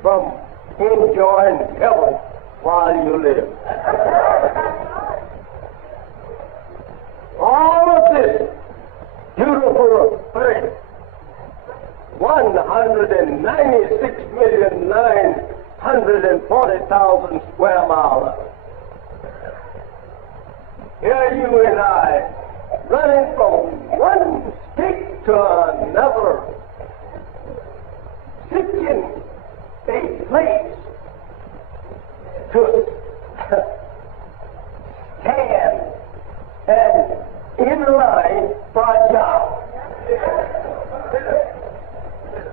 from enjoying heaven while you live. All of this beautiful earth, 196,940,000 square miles. Here you and I, running from one state to another, seeking a place to stand and in line for a job.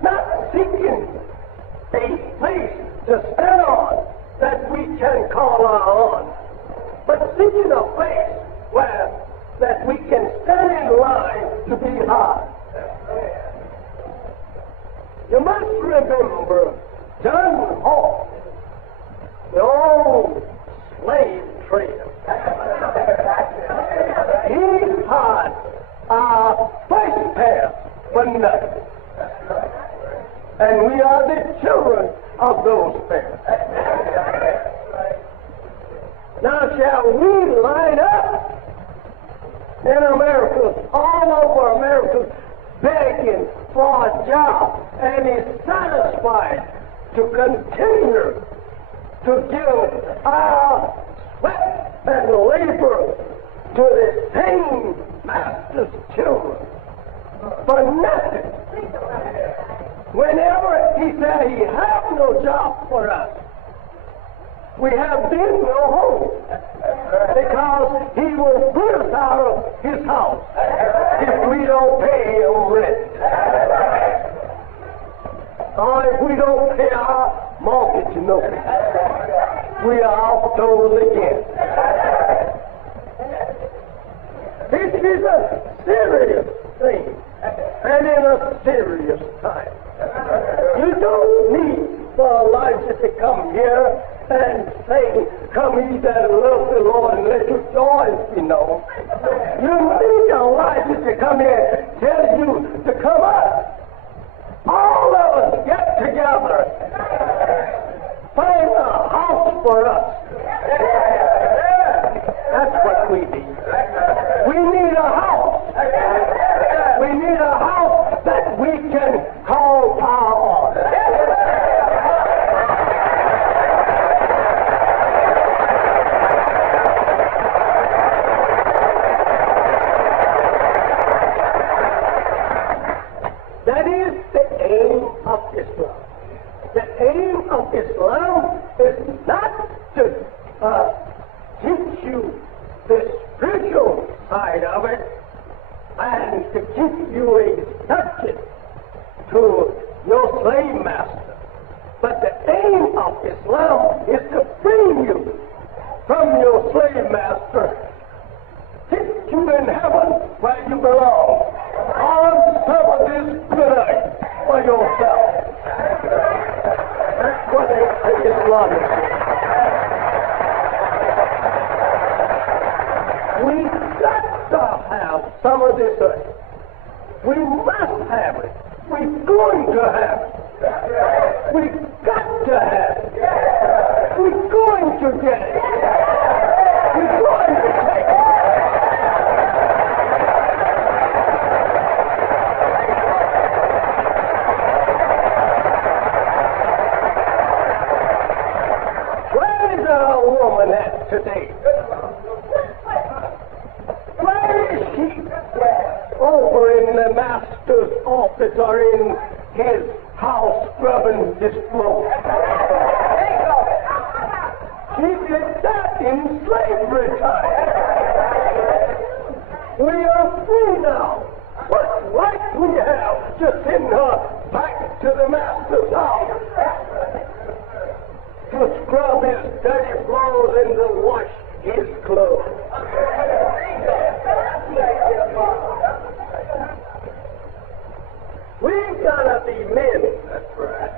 Not seeking a place to stand on that we can call our own, but seeking a place where that we can stand in line to be heard. You must remember John Hall, the old slave trader. He had our first pair for nothing. And we are the children of those parents. Now shall we line up in America, all over America, begging for a job and is satisfied to continue to give our sweat and labor to the same master's children for nothing? Whenever he said he have no job for us, we have been no home, because he will put us out of his house if we don't pay him rent, or if we don't pay our mortgage notice. We are off those again. This is a serious thing, and in a serious time. You don't need for Elijah to come here and say, "Come ye that love the Lord, and let your joys be known." You need Elijah to come here and tell you to come up. All of us get together. Find a house for us. That's what we need. We need a house. We need a house that we can call our own. That is the aim of Islam. The aim of Islam is not to teach you the spiritual side of it and to keep you a subject to your slave master. But the aim of Islam is to free you from your slave master, keep you in heaven where you belong, on some of this good earth for yourself. That's what Islam is. We've got to have some of this earth. We must have it. We're going to have it. We've got to have it. We're going to get it. We're going to take it. Where is our woman at today? Where is she? Over in the master's office or in his house scrubbing his floor. She did that in slavery time. We are free now. What right we have to send her back to the master's house to scrub his dirty floors and to wash his clothes. We've got to be men. That's right.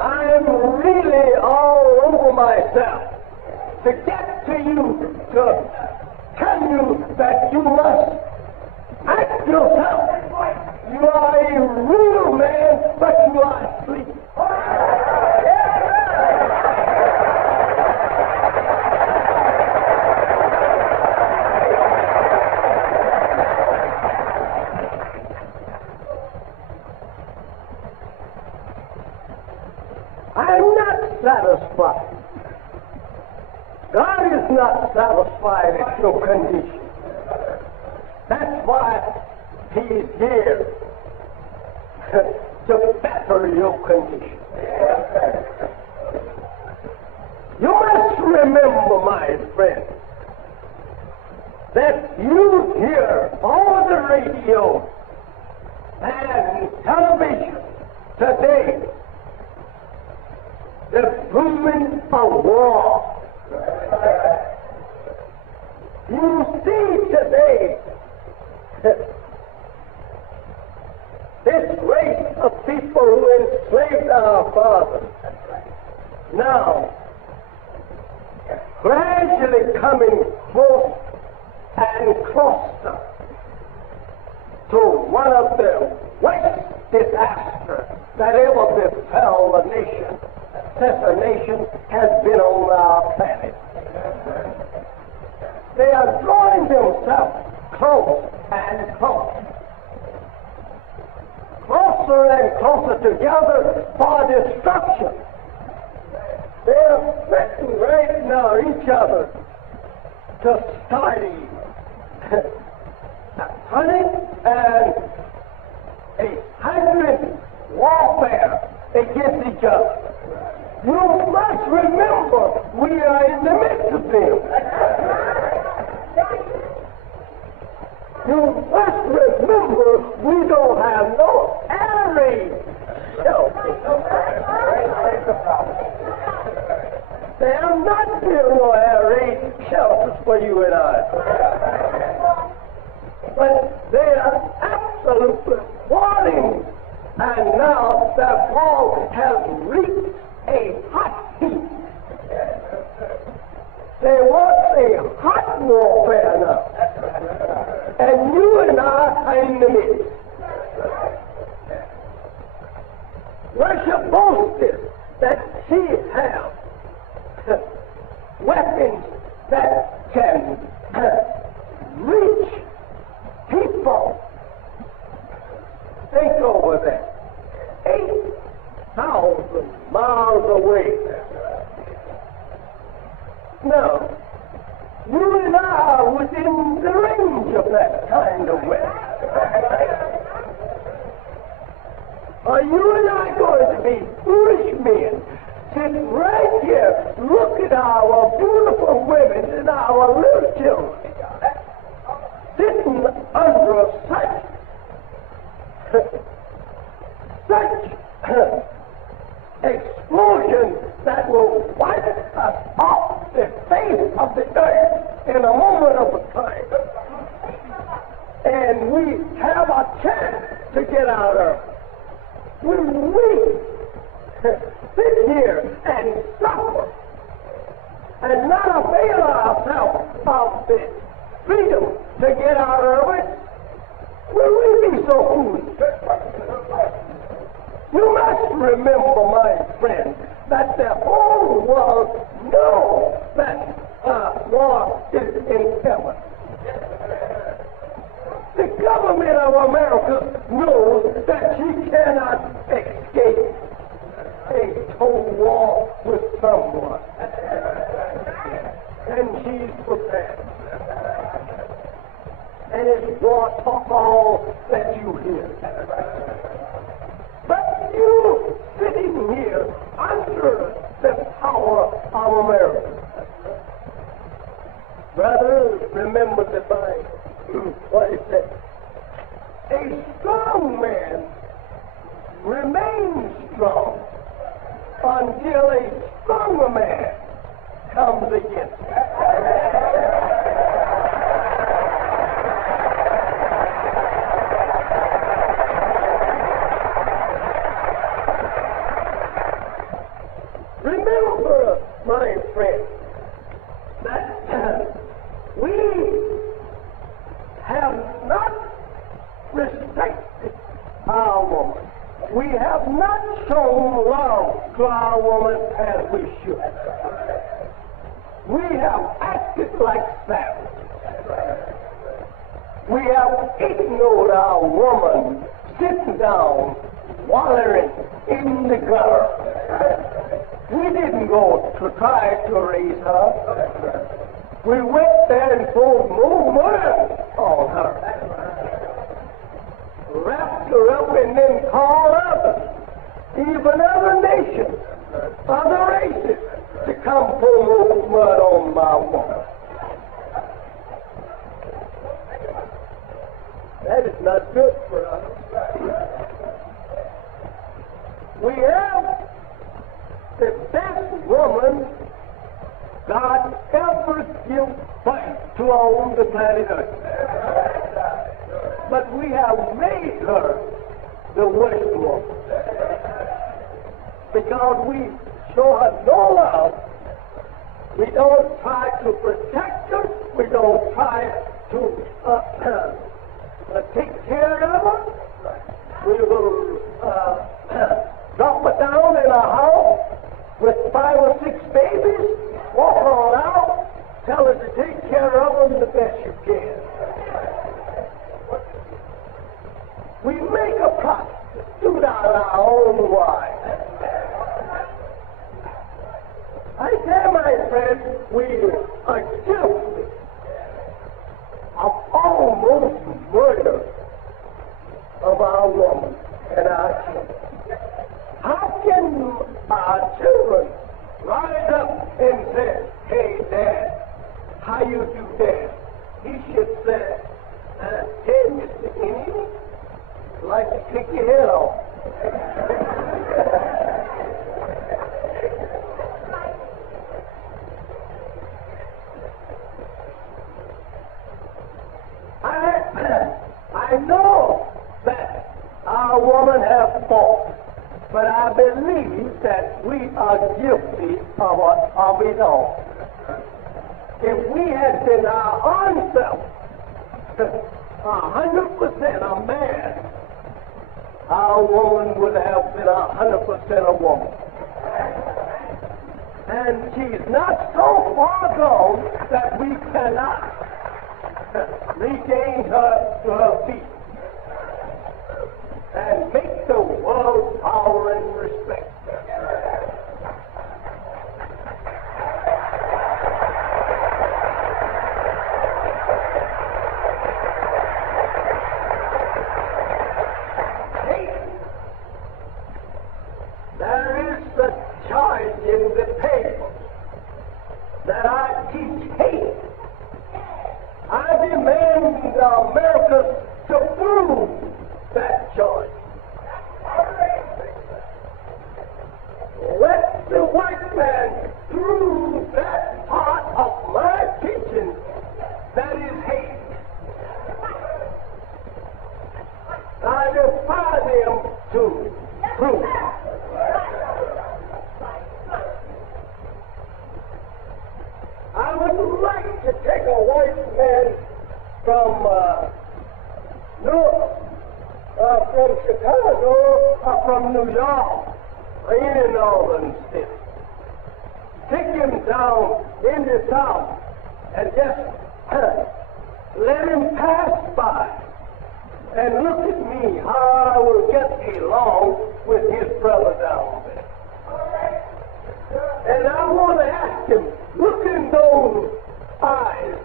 I'm really all over myself to get to you, to tell you that you must act yourself. You are a real man, but you are asleep. I'm not satisfied. God is not satisfied at your condition. That's why He's here to better your condition. You must remember, my friend, that you hear on the radio and television today the booming of war. You see today this race of people who enslaved our fathers now gradually coming close and closer to one of the worst disasters that ever befell the nation since the nation has been on our planet. They are drawing themselves close and close, closer and closer together for destruction. They are threatening right now each other to study, hunting and a hybrid warfare against each other. You must remember we are in the midst of them. You must remember we don't have no air raid shelters. They have not built no air raid shelters for you and I. But they are absolutely falling. And now their fall has reached a hot heat. There was a hot warfare now. And you and I are in the midst. Russia boasted that she has weapons that can reach people. Think over that. 8,000 miles away. Now, you and I are within the range of that kind of weapon. Are you and I going to be foolish men, sit right here, look at our beautiful women and our little children, sitting under such explosion that will wipe us off the face of the earth in a moment of time. And we have a chance to get out of it. When we sit here and suffer and not avail ourselves of the freedom to get out of it, will we be so foolish? You must remember, my friend, that the whole world knows that war is inevitable. The government of America knows that she cannot escape a total war with someone. And she's prepared. And it's war talk all that you hear. But you sitting here under the power of America. Brother, remember the Bible. What it said. A strong man remains strong until a stronger man comes against him. Remember, my friend, that we have not respected our woman. We have not shown love to our woman as we should. We have acted like savages. We have ignored our woman sitting down, wallowing in the gutter. go to try to raise her. We went there and poured more mud on her. Wrapped her up and then called others, even other nations, other races, to come pour more mud on my woman. That is not good for us. We have the best woman God ever give birth to on the planet Earth. But we have made her the worst woman. Because we show her no love. We don't try to protect her. We don't try to take care of her. We will drop her down in a house with 5 or 6 babies, walk on out, tell her to take care of them the best you can. We make a prostitute out of our own wives. I say, my friend, we are guilty of almost murder of our woman and our children. How can our children rise up and say, hey, Dad, how you do that? He should say, hey, Mr. Idiot, I'd like to take your head off. I know that our woman has fault, but I believe that we are guilty of it all. If we had been our own self, 100% a man, our woman would have been 100% a woman. And she's not so far gone that we cannot regain her to her feet and make the world power and respect. There is the charge in the paper that I teach hate. I demand America to prove that charge. Let the white man prove that part of my teaching that is hate. I defy them to prove it. I would like to take a white man from Chicago or from New York or any northern state. Take him down in the South and just let him pass by and look at me how I will get along with his brother down there. And I want to ask him, look in those eyes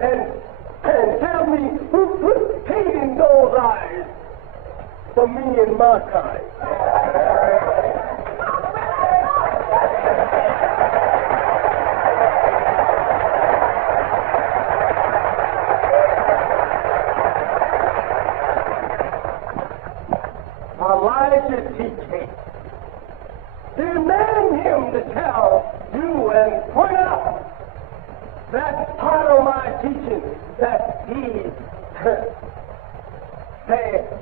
and tell me who put pain in those eyes for me and my kind. Elijah teaching. Demand him to tell you and point out that part of my teaching that he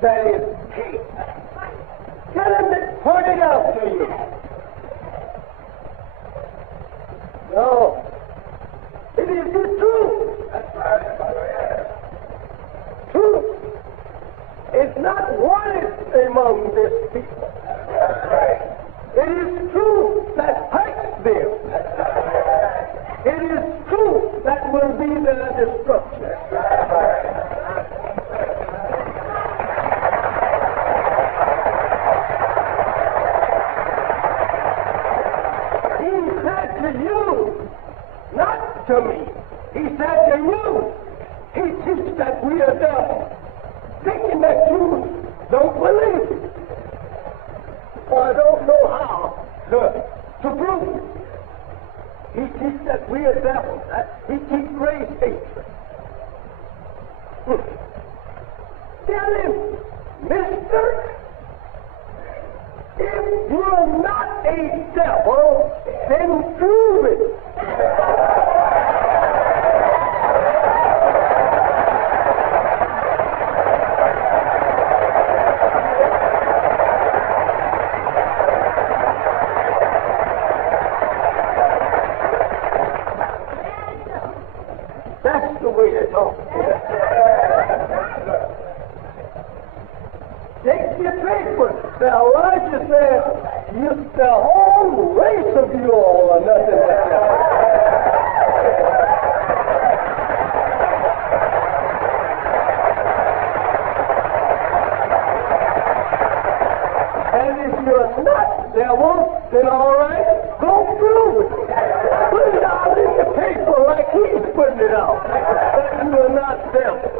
that is hate. Tell him to point it out to you. No. It is the truth. Truth is not wanted among this people. It is truth that hurts them. It is truth that will be their destruction. to me. He said to you, he teaches that we are devils, thinking that you don't believe it. Or I don't know how to prove it. He teaches that we are devils. He teaches race hatred. Tell him, mister, if you're not a devil, then prove it. That's the way to talk. Take your paper. Now, Elijah said, the whole race of you all are nothing but devils. And if you're not devils, then all right, go prove it. Put it out in the paper like he's putting it out. That you're not devils.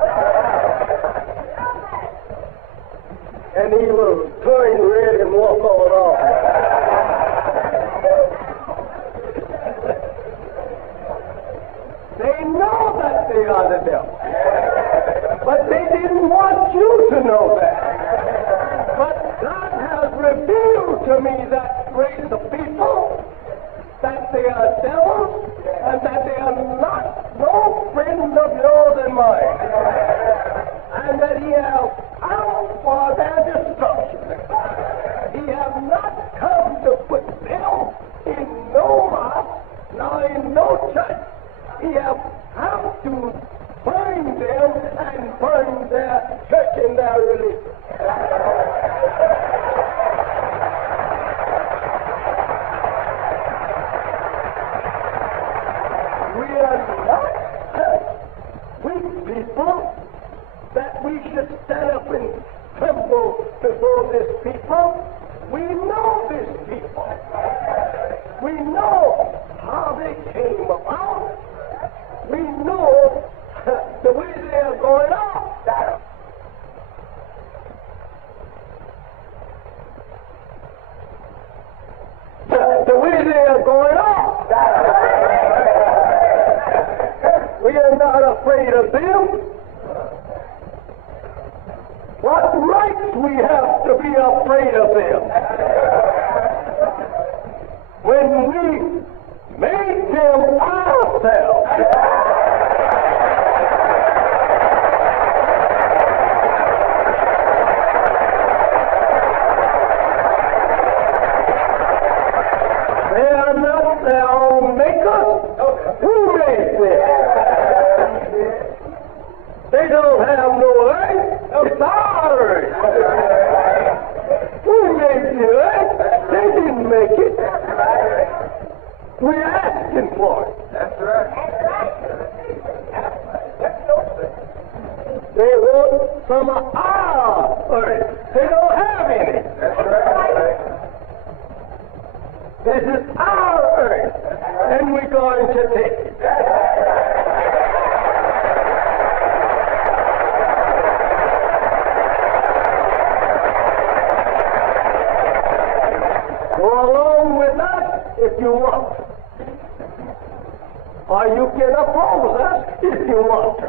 And he will turn red and walk on off. They know that they are the devil. But they didn't want you to know that. But God has revealed to me that race of people, that they are devils, and that they are not no friends of yours and mine. And that he has come for their destruction. He has not come to put them in no house, nor in no church. He has come to burn them and burn their church and their religion. We are not weak people that we should stand up and tremble before this people. We know this people. We know how they came about. We know the way they are going on. The way they are going on. We are not afraid of them. What rights we have to be afraid of them? When we made them ourselves. They are not their own makers. Who made them? They don't have no earth. It's our earth. Who made the earth? They didn't make it. We're asking for it. That's right. They want some of our earth. They don't have any. That's right. This is our earth, and we're going to take it. Go along with us if you want. Or you can oppose us if you want.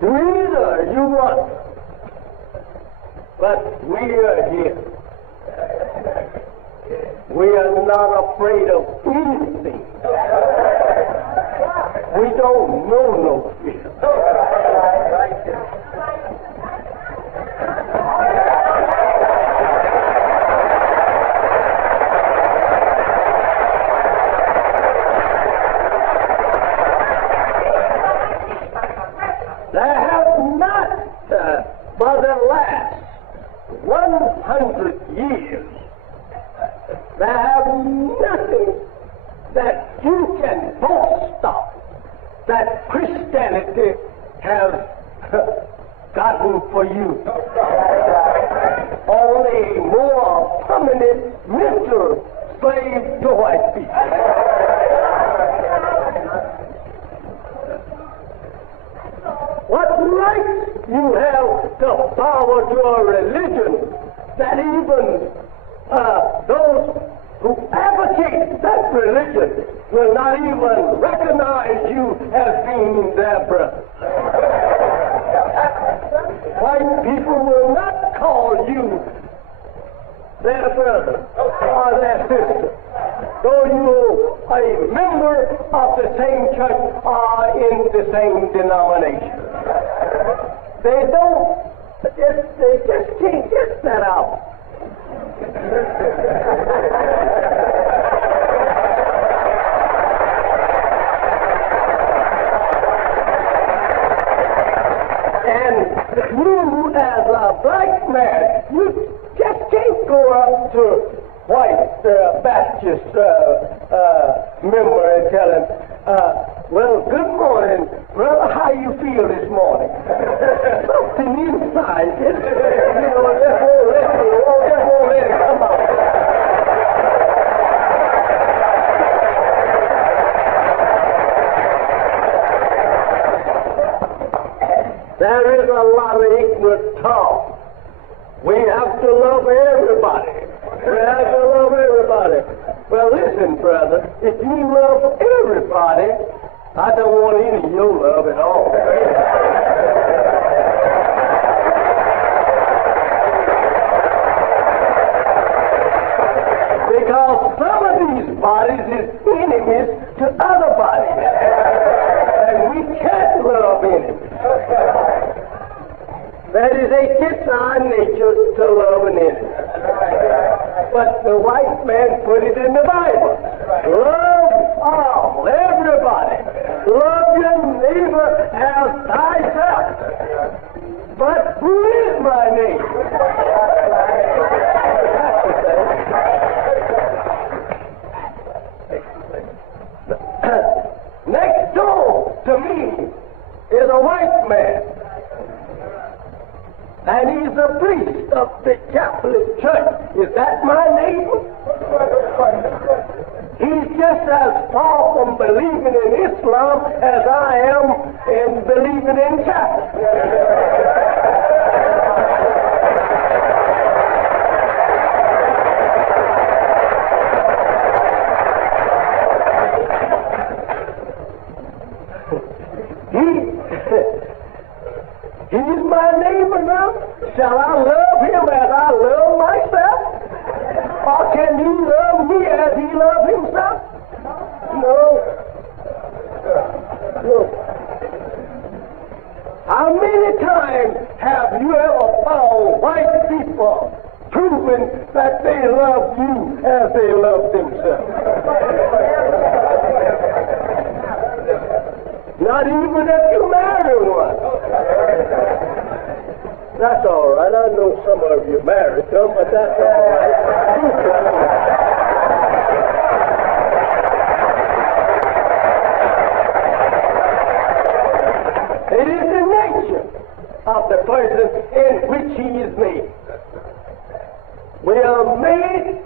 Do either you want. But we are here. We are not afraid of anything. We don't know no fear. There have not, for the last 100 years, there have nothing that you can boast of that Christianity has gotten for you. Only a more permanent mental slave to white people. power to a religion that even those who advocate that religion will not even recognize you as being their brother. White people will not call you their brother or their sister, though you are a member of the same church or in the same denomination. They just can't get that out. And you, as a black man, you just can't go up to white Baptist member and tell him, well, good morning, brother, how you feel this morning? Something inside, just won't let it come out. There is a lot of ignorant talk. We have to love everybody. We have to love everybody. Well, listen, brother, if you love everybody, I don't want any of your love at all. Because some of these bodies is enemies to other bodies. And we can't love enemies. That is against our nature to love an enemy. But the white man put it in the Bible. Love all, everybody. Love your neighbor as thyself. But who is my neighbor? Next door to me is a white man. And he's a priest of the Catholic Church. Is that my neighbor? He's just as far from believing in Islam as I am in believing in Catholic. He's my neighbor now. Shall I love him as I love myself? Or can he love me as he loves himself? No. How many times have you ever found white people proving that they love you as they love themselves? Not even if you marry one. That's all right. I know some of you married them, but that's all right. It is the nature of the person in which he is made. We are made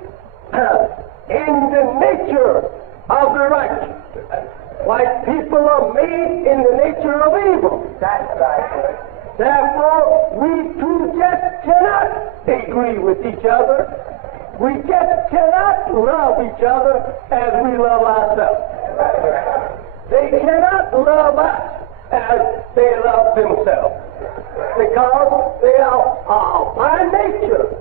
in the nature of the righteous. White people are made in the nature of evil. That's right. Therefore, we two just cannot agree with each other. We just cannot love each other as we love ourselves. They cannot love us as they love themselves. Because they are by nature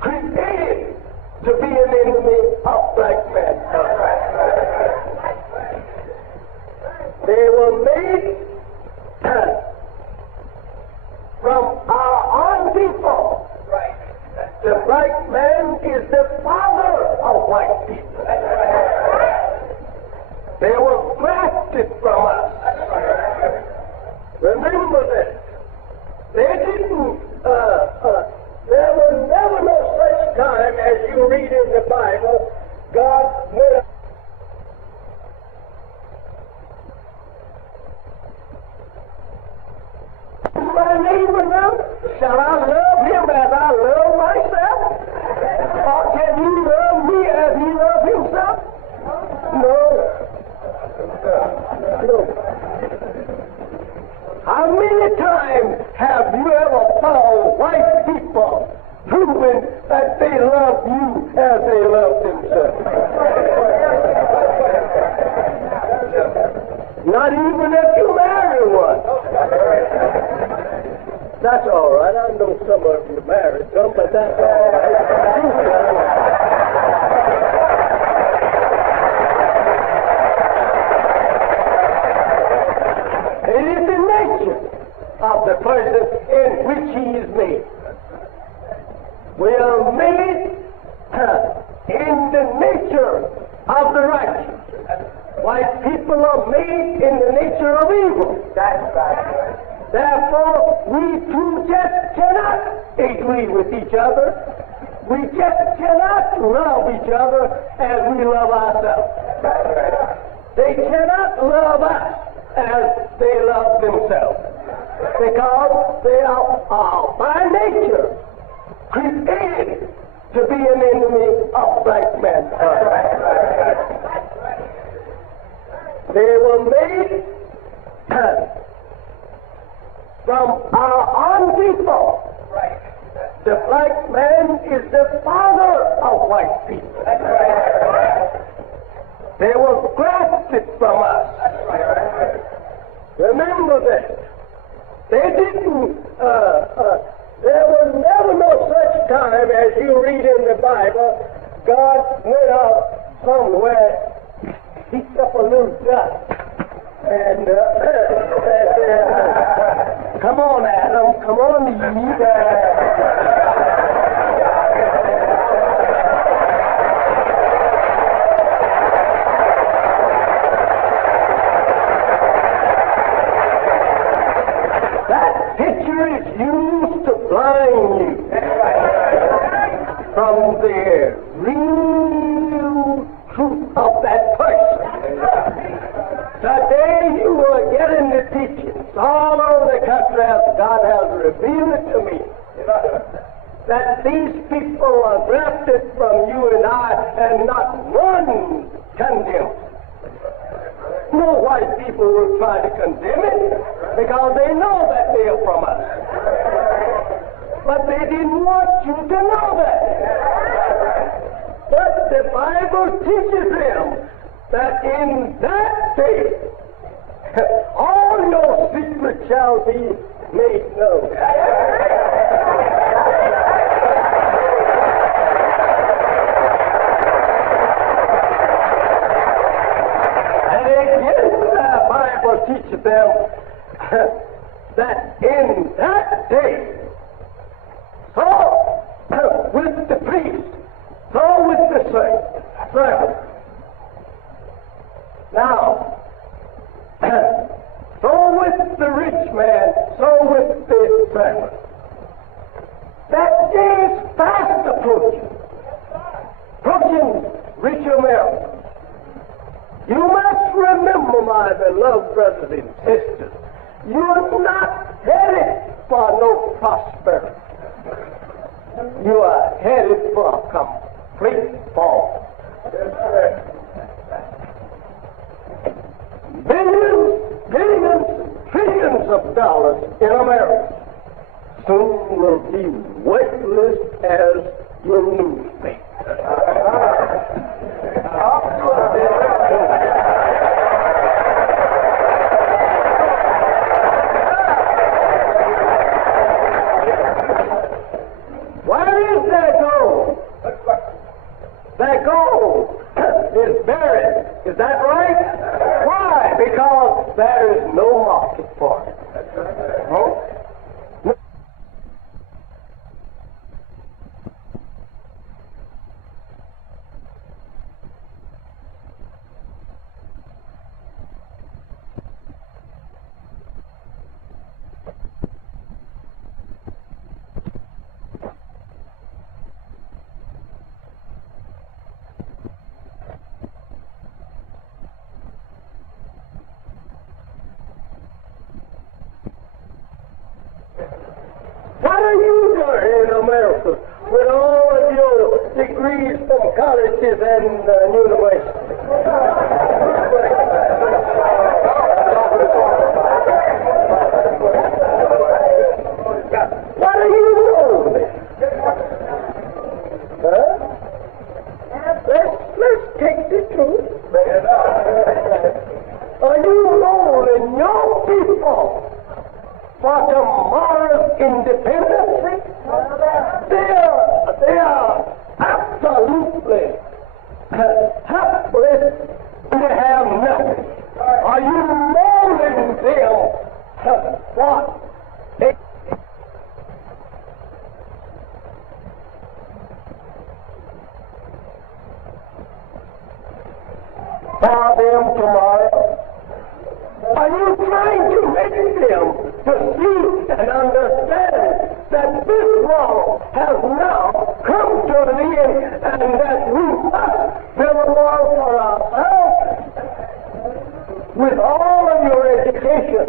created to be an enemy of black mankind. They were made from our own people. Right. The black man is the father of white people. They were grafted from us. Remember this. They didn't, there was never no such time as you read in the Bible, God made my neighbor now? Shall I love him as I love myself? Or can he love me as he loves himself? No. How many times have you ever so-called white people proving that they love you as they love themselves. Not even if you marry one. That's all right. I know some of you married some, but that's all right. It is the nature of the person in which he is made. We are made in the nature of the righteous. White people are made in the nature of evil. That's right. Therefore, we two just cannot agree with each other. We just cannot love each other as we love ourselves. They cannot love us as they love themselves, because they are by nature created to be an enemy of black mankind. They were made from our own people. The black man is the father of white people. They were grafted from us. Remember that. They didn't, there was never no such time as you read in the Bible, God went out somewhere, picked up a little dust, and come on, Adam, come on, Eve. That picture is used to blind you from the real truth of that person. Today you are getting the teachings all over the country as God has revealed it to me, that these people are grafted from you and I, and not one condemns. No white people will try to condemn it because they know that they are from us. But they didn't want you to know that. But the Bible teaches them that in that day all your secrets shall be made known. And again, the Bible teaches them that in that day, so with the priest, so with the servant. Now, so with the rich man, so with the servant. That day is fast approaching. Approaching rich America. You must remember, my beloved brothers and sisters, you're not headed for no prosperity. You are headed for a complete fall. Billions, billions, trillions of dollars in America soon will be worthless as your newspaper. Where is that gold? That gold is buried. Is that right? Why? Because there is no market for it. No? What are you doing in America with all of your degrees from colleges and universities? What for tomorrow's independence. They are absolutely helpless to have nothing. Are you molding them what they for them tomorrow? Are you trying to make them to see and understand that this world has now come to an end and that we must build a world for ourselves? With all of your education,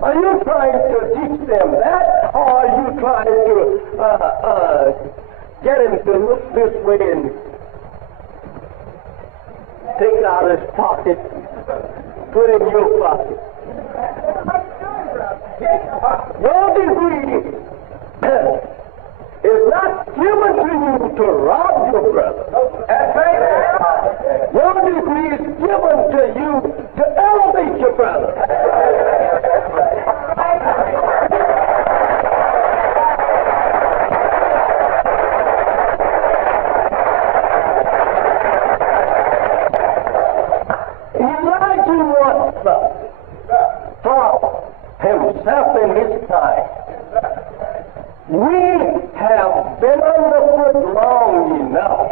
are you trying to teach them that, or are you trying to get them to look this way and take out his pocket, put in your pocket? Your degree is not given to you to rob your brother. That's right. Your degree is given to you to elevate your brother. Elijah once thought himself in his time, we have been underfoot long enough.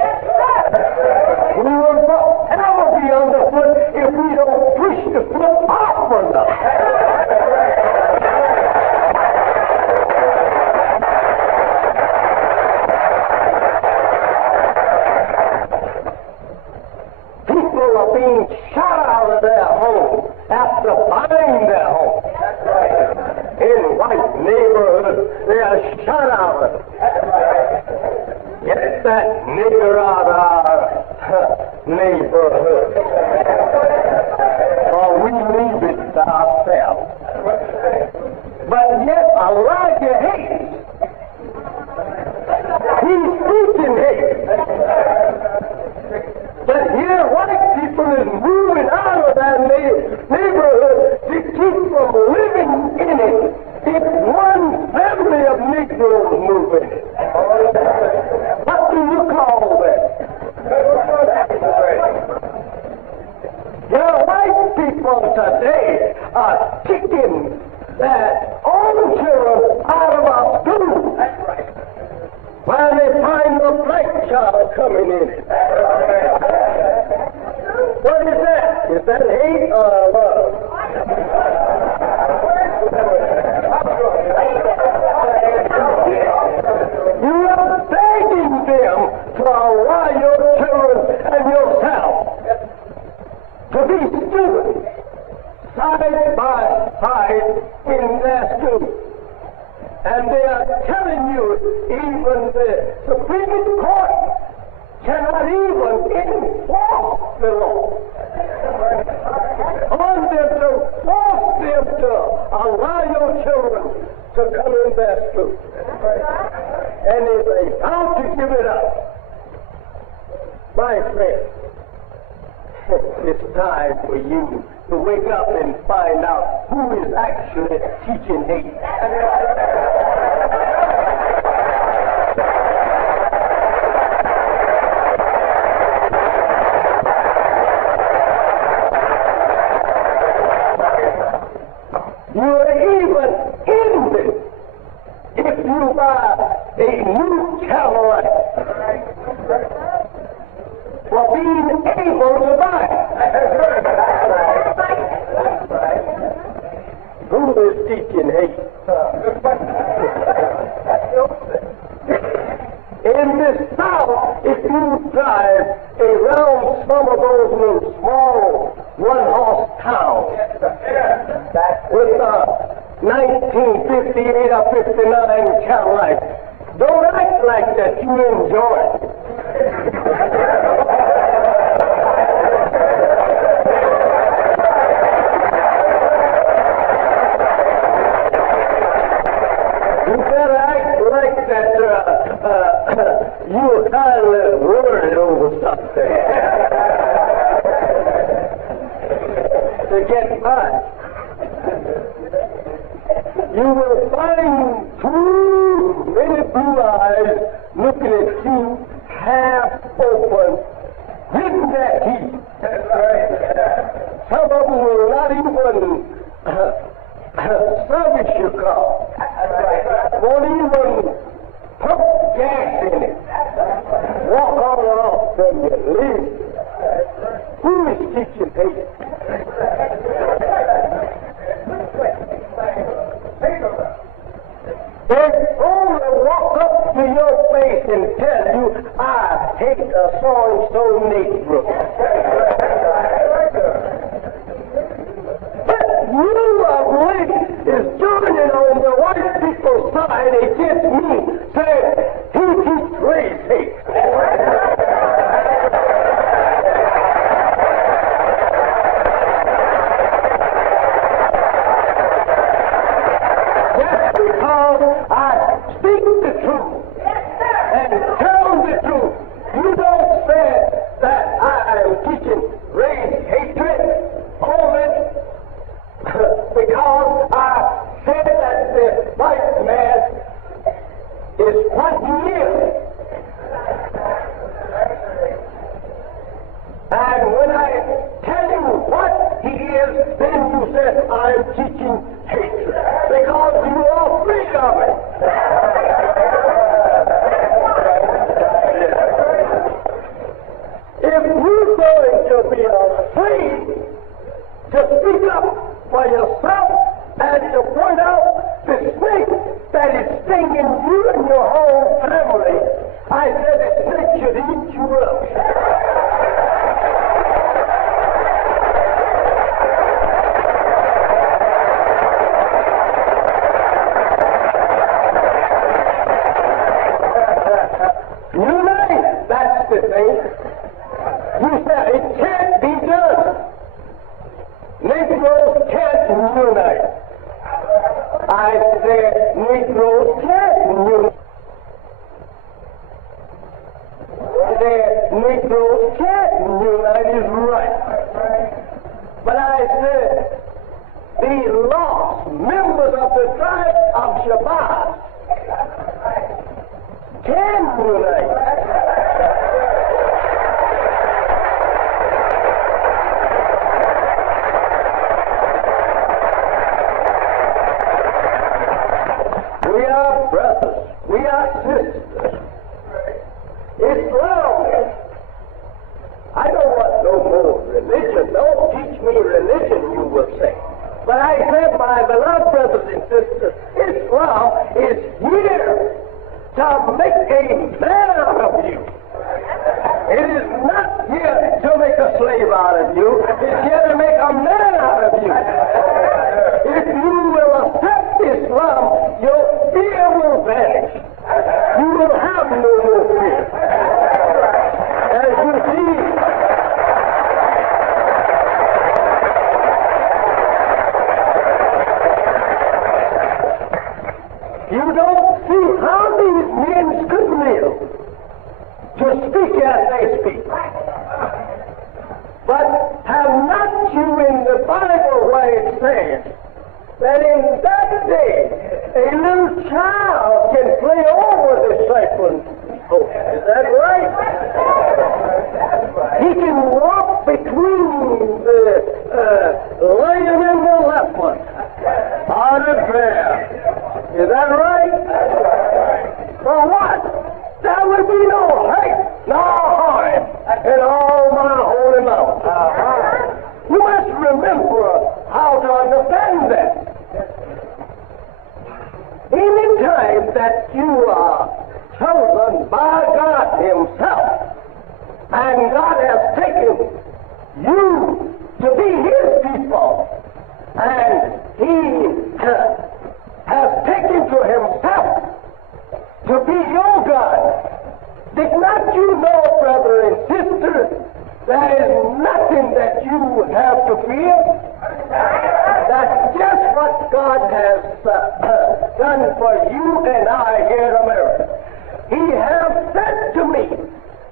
We will forever be underfoot if we don't push the foot off enough. People are being shot out of their home after buying their home. In white neighborhoods, they are shut out of it. Get that nigger out of our neighborhood, or we leave it to ourselves. But yet Elijah hates. He's teaching hate. But here white people is moving out of that neighborhood to keep from living in it. If one family of Negroes move in it, what do you call that? Your white people today are kicking their own children out of our schools. That's right. While they find a black child coming in it. What is that? Is that hate or love? You are begging them to allow your children and yourself to be students side by side in their school. And they are telling you even the Supreme Court cannot even enforce the law on them to force them to allow your children to come in their school. And if they vow to give it up, my friend, it's time for you to wake up and find out who is actually teaching hate. You are even ended if you buy a new Cadillac for being able to buy it. Who is teaching hate? In the South, if you drive around some of those little small one-horse towns with a 1958 or 59 Cadillac, don't act like that. You enjoy it. You better act like that you kind of worried over something to get by. you will find too many blue eyes looking at you half open, gritting their teeth. Some of them will not even service your car. Won't even pump gas in it. Walk on and off and you leave. Who is teaching hate? If only walk up to your face and tell you, I hate a so-and-so Negro. But you of late is joining on the white people's side against me, saying he teaches race hate. I speak the truth and tell the truth. You don't say that I am teaching race hatred only because I said that the white man is what he is. And when I tell you what he is, then you say I'm teaching hatred because you are afraid of it. If you're going to be afraid to speak up for yourself and to point out the snake that is stinging you and your whole family, I said the snake should eat you up. That's the thing. You said it can't be done. Negroes can't unite. I said Negroes can't unite. I said Negroes can't unite is right. But I said the lost members of the tribe of Shabbat can unite. We are brothers. We are sisters. Islam. I don't want no more religion. Don't teach me religion, you will say. But I said, my beloved brothers and sisters, Islam is here to make a man out of you. It is not here to make a slave out of you. It's here to make a man out of you. If you will accept Islam, your fear will vanish. You will have no more fear. As you see, you don't see how these men could live to speak as they speak. But have not you in the Bible where it says that in that day a little child can play over the serpent? Oh, is that right? He can walk between the lion and the leopard on the bear. Is that right? For what? There will be no hate, no harm in all my holy mountain. You must remember how to understand that. Any time that you are chosen by God Himself, and God has taken you to be His people, and He has taken to Himself to be your God, did not you know, brother and sister, there is nothing that you have to fear? That's just what God has done for you and I here in America. He has said to me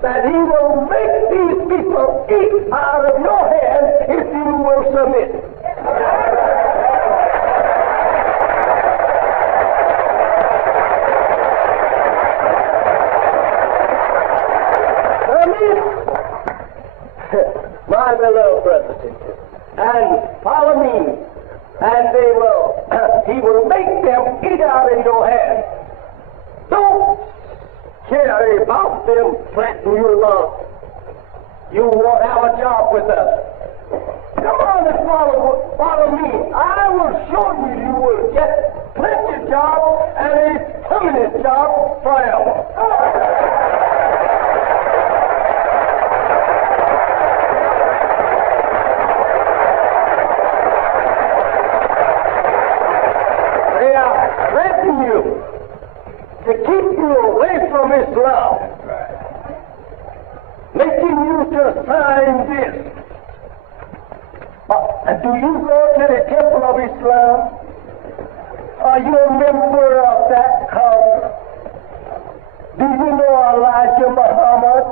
that He will make these people eat out of your hand if you will submit. my beloved brothers and sisters, and follow me, and they will, he will make them eat out of your hand. Don't care about them flatten you along. You won't have a job with us. Come on and follow me. I will show you you will get plenty of job and a permanent job forever. They are threatening you to keep you away from Islam, making you to sign this. Do you go to the Temple of Islam? Are you a member of that cult? Do you know Elijah Muhammad?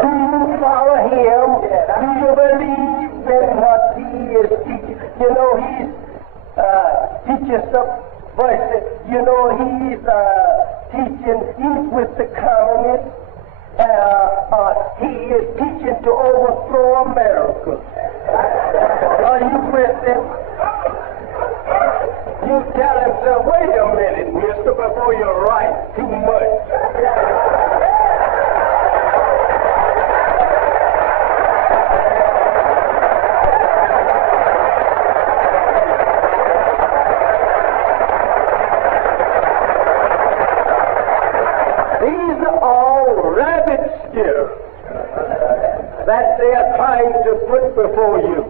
Do you follow him? Do you believe in what he is teaching? You know, he's teaching some voices. You know, he's teaching, he's with the communists. He is teaching to overthrow America. Are you with him? You tell him, sir, wait a minute, mister, before you write too much. These are all rabbit scares that they are trying to put before you.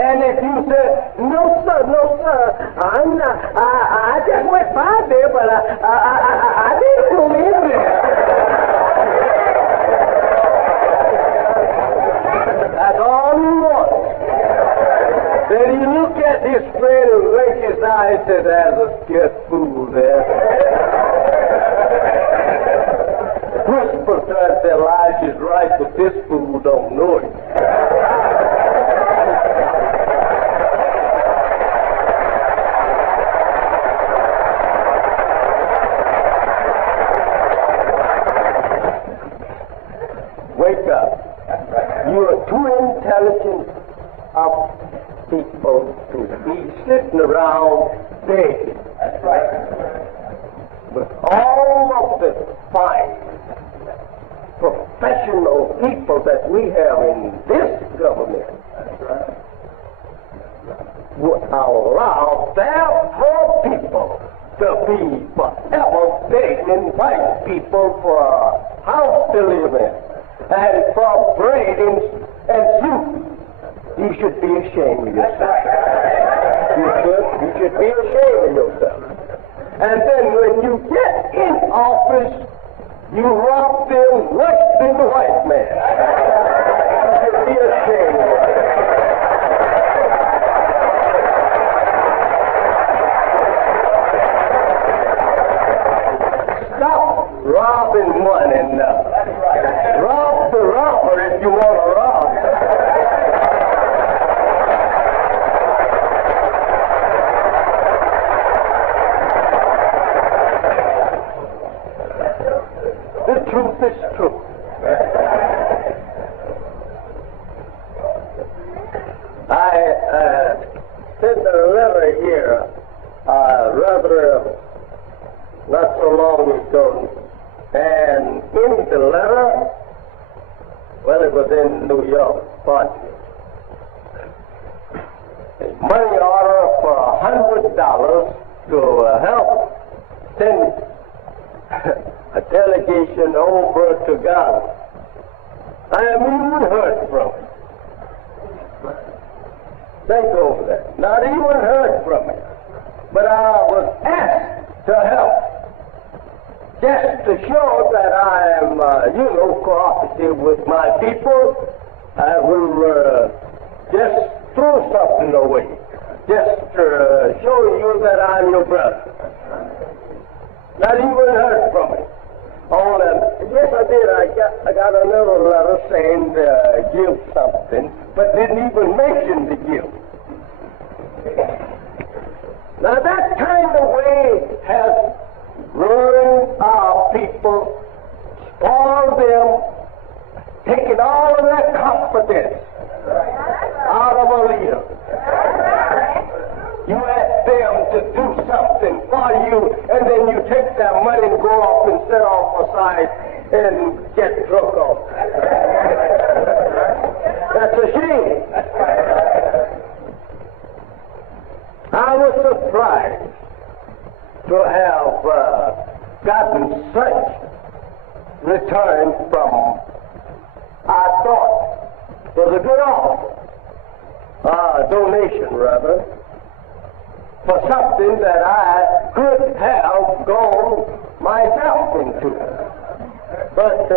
And if you say, no sir, I'm not, I just went by there, but I didn't go in there. That's all you want. Then you look at his friend and wink his eyes and says, there's a scared fool there. Whisper says Elijah's right, but this fool don't know it. Wake up. You are too intelligent of people to be sitting around begging. That's right. But all of the fine professional people that we have in this government would allow their poor people to be forever begging white people for a house to live in and for bread and soup. You should be ashamed of yourself. You should be ashamed of yourself. And then when you get in office, you rob them worse than the white man. You should be ashamed. Stop robbing one another. Rob the robber if you want to rob. The truth is true. I sent a letter here, rather not so long ago, and in the letter, well, it was in New York, but a money order for $100 to help send a delegation over to Ghana. I haven't even heard from it. Think over that. Not even heard from it. But I was asked to help, just to show that I am, cooperative with my people. I will just throw something away, just to show you that I'm your brother. Not even heard from it. Yes, I did. I got another letter saying give something, but didn't even mention the gift. Now that kind of way has ruined our people all of them taking all of their confidence out of a leader. You ask them to do something for you, and then you take their money and go off and set off aside and get drunk off. That's a shame. I was surprised to have gotten such return from, I thought, was a good offer, donation rather, for something that I could have gone myself into. But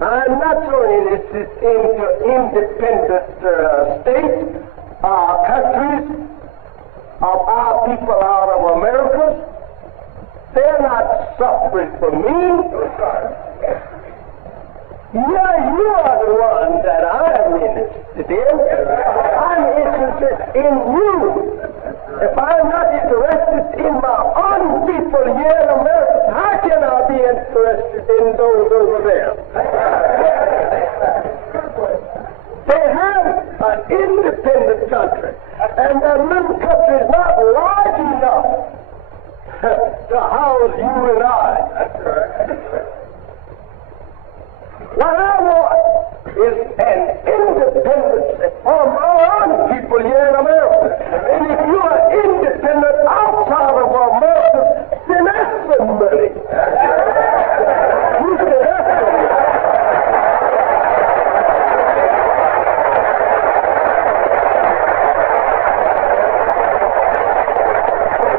I'm not so interested into independent states, countries of our people out of America. They're not suffering for me. Yeah, you are the one that I'm interested in. I'm interested in you. If I'm not interested in my own people here in America, how can I be interested in those over there? They have an independent country, and that little country is not large enough to house you and I. What I want is an independence from our own people here in America. And if you are independent outside of America, then that's somebody. You should have somebody.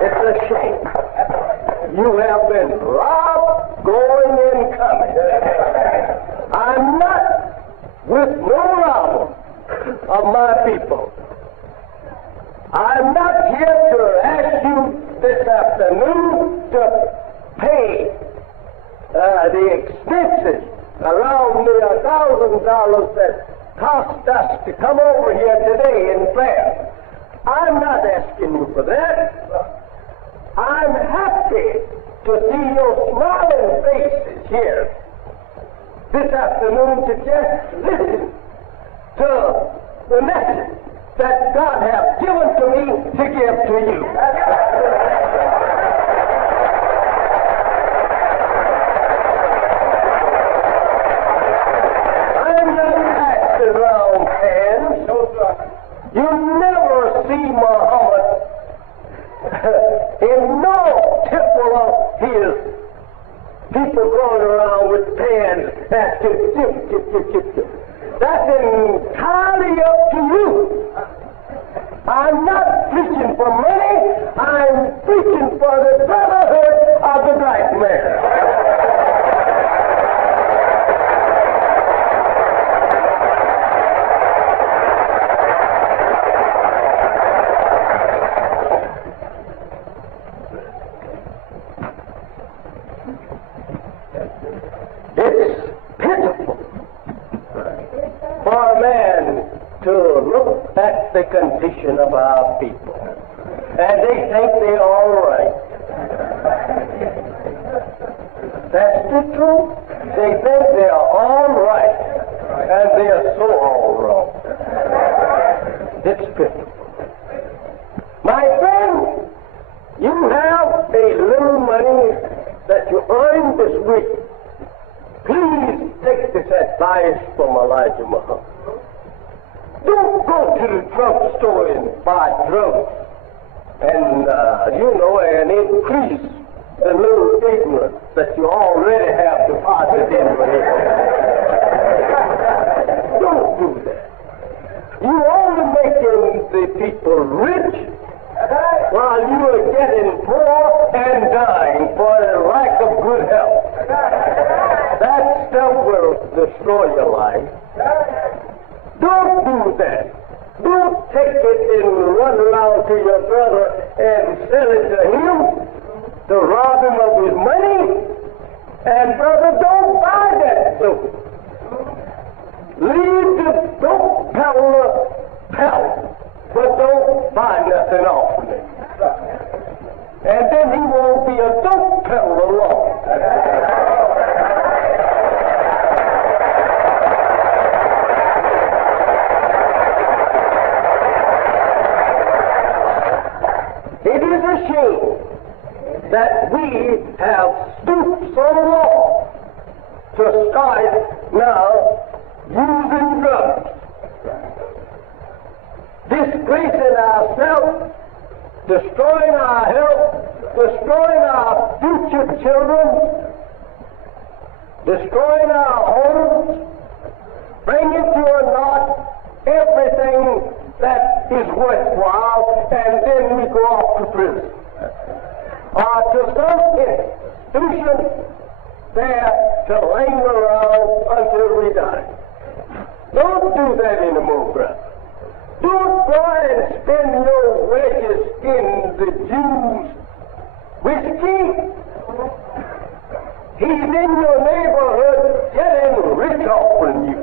It's a shame. You have been robbed, going and coming. I'm not with no robber of my people. I'm not here to ask you this afternoon to pay the expenses around me $1,000 that cost us to come over here today in prayer. I'm not asking you for that. I'm happy to see your smiling faces here this afternoon to just listen to the message that God has given to me to give to you. I'm not passing around hands. You never see Muhammad in no temple of his. People going around with pans asking, tip. That's entirely up to you. I'm not preaching for money. I'm preaching for the brotherhood of the black man. It's pitiful for a man to look at the condition of our people, and they think they're all right. That's the truth. They think they're all right, and they're so all wrong. It's pitiful. My friend, you have a little money that you earned this week. Please take this advice from Elijah Muhammad. Don't go to the drugstore and buy drugs and, and increase the little ignorance that you already have deposited in your head. Don't do that. You're only making the people rich while you are getting poor and dying for the lack of good health. That stuff will destroy your life. Don't do that. Don't take it and run around to your brother and sell it to him to rob him of his money. And brother, don't buy that soap. Don't peddle, but don't buy nothing off of it. And then he won't be a dope peddler long. we have stooped so low to start now using drugs, disgracing ourselves, destroying our health, destroying our future children, destroying our homes, bringing to a naught everything that is worthwhile, and then we go off to prison. Or to some institution there to linger around until we die. Don't do that anymore, brother. Don't try and spend your wages in the Jews' whiskey. He's in your neighborhood getting rich off from you,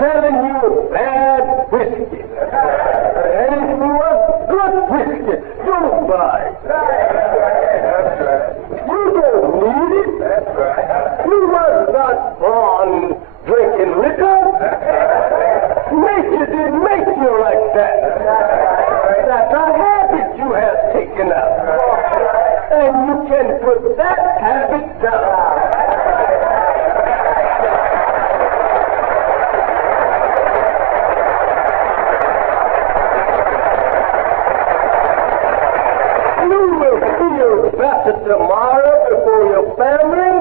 selling you bad whiskey. And if you want good whiskey, don't buy. You don't need it. You was not born drinking liquor. Nature didn't make you like that. That's a habit you have taken up. And you can put that habit down. You will feel better tomorrow before your family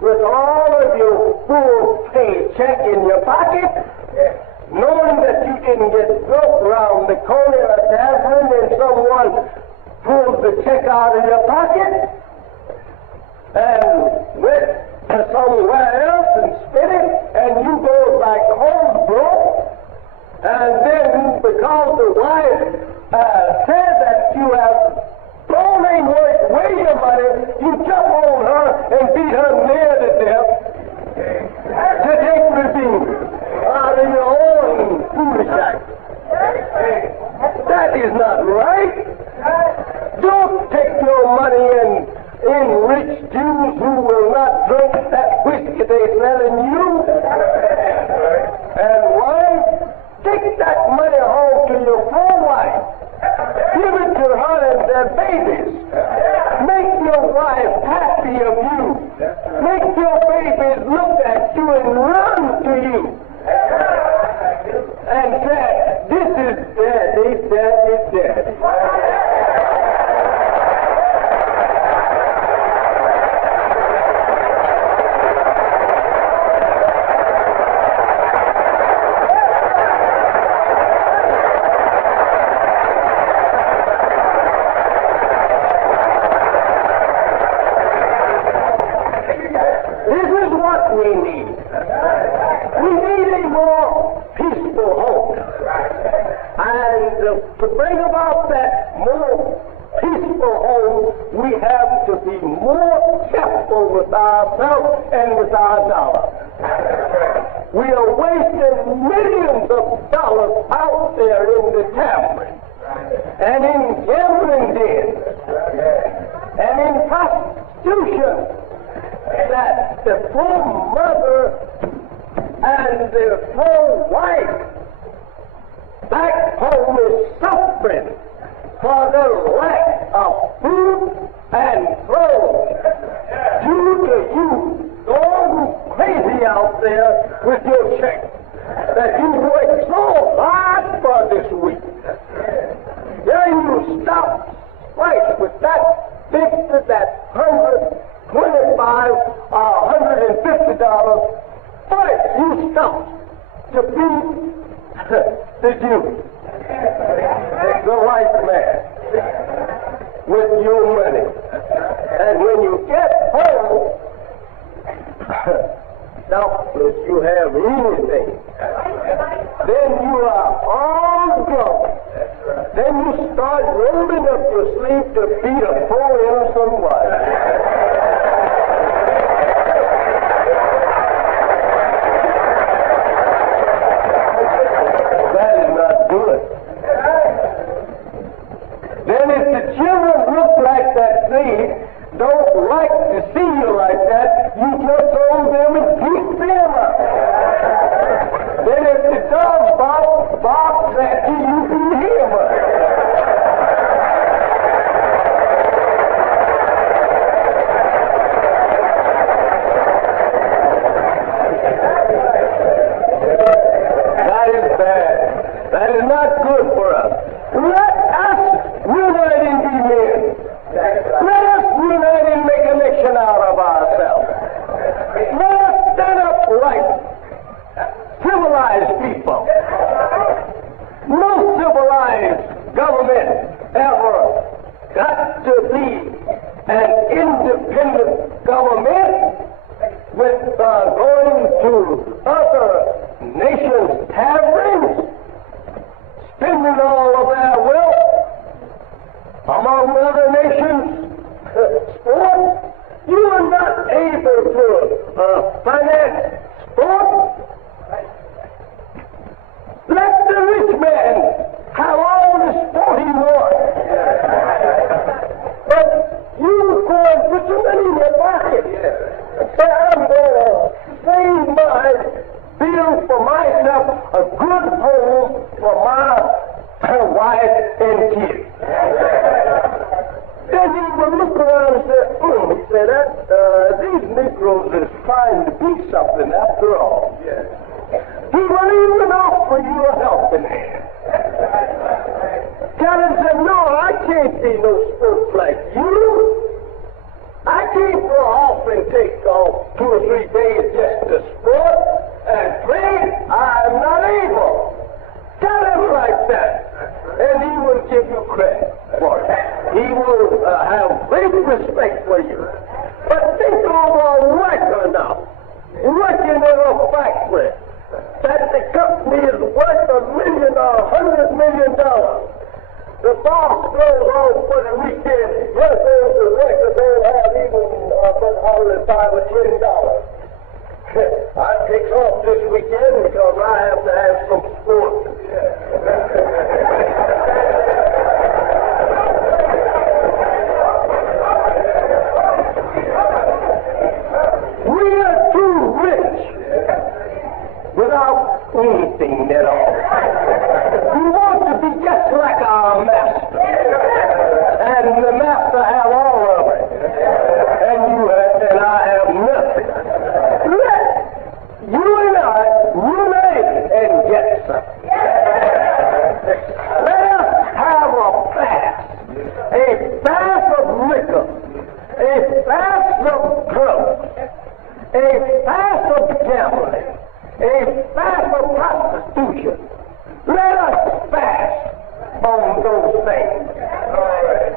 with all of your full paycheck in your pocket, knowing that you didn't get broke around the corner of a tavern and someone pulled the check out of your pocket and went somewhere else and spent it, and you go back home broke, and then because the wife said that you have thrown away your money, you jump on her and beat her near to death to take revenge out of your own foolish act. That is not right. Don't take your money and enrich Jews who will not drink that whiskey they selling you. And wife, take that money home to your poor wife. Give it to her and their babies. Make your wife happy of you. Make your babies look at you and run to you. And say, this is Daddy, Daddy, Daddy. We need. We need a more peaceful home. And to bring about that more peaceful home, we have to be more careful with ourselves and with our dollars. We are wasting millions of dollars out there in the tavern, and in gambling dens, and in prostitution, that the poor mother and the poor wife back home is suffering for the lack of food and clothes due to you going crazy out there with your check that you worked so hard for this week. There you stop right with that 50, that 100, 25 or $150, but you stop to beat the Jew, the white man, with your money. And when you get home, doubtless you have anything, then you are all drunk. Then you start rolling up your sleeve to beat a poor innocent wife. Then if the children look like that they don't like to see you like that, you just hold them and keep them up. Then if the dog barks at you, you beat him up. government with going to other nations' taverns, spending all of their wealth among other nations, sport. You are not able to finance sport. Let the rich man have all the sport he wants. But you go and put some money in your pocket and say, I'm going to save my bill for myself a good home for my wife and kids. Then he would look around and say, he said, these Negroes is trying to be something after all. He will even offer you a helping hand. Tell him, said, no, I can't be no sport like you. I can't go off and take off 2 or 3 days just to sport and play. I'm not able. Tell him like that, and he will give you credit for it. He will have great respect for you. But think of a worker now, working in a factory, that the company is worth $1 million or $100 million. The boss goes on for the weekend, just as the workers don't have even but only $5 or $10. I take off this weekend because I have to have some sport. We are too rich without anything at all. We want to be just like our master, and the master have all of it, and you have, and I have nothing. Let you and I unite and get something. Let us have a fast of liquor, a fast of drugs, a fast of gambling, a fast of prostitution. Let us fast on those things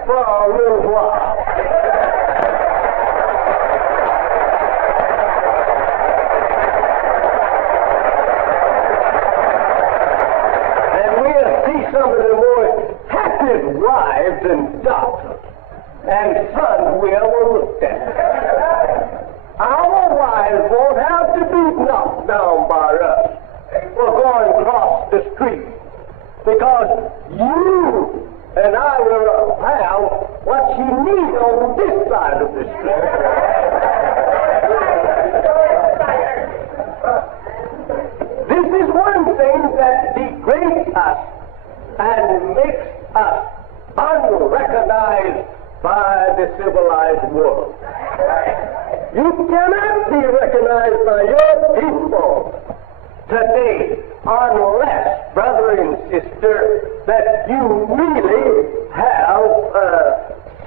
for a little while. And we'll see some of the more happy wives and daughters and sons we ever looked at. Our wives won't have to be knocked down by us for going across the street, because you and I will have what she needs on this side of the street. This is one thing that degrades us and makes us unrecognized by the civilized world. You cannot be recognized by your people today unless, brother and sister, that you really have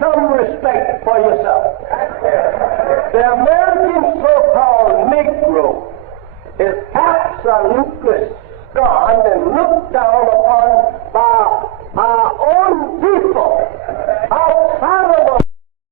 some respect for yourself. The American so-called Negro is absolutely scorned and looked down upon by our own people.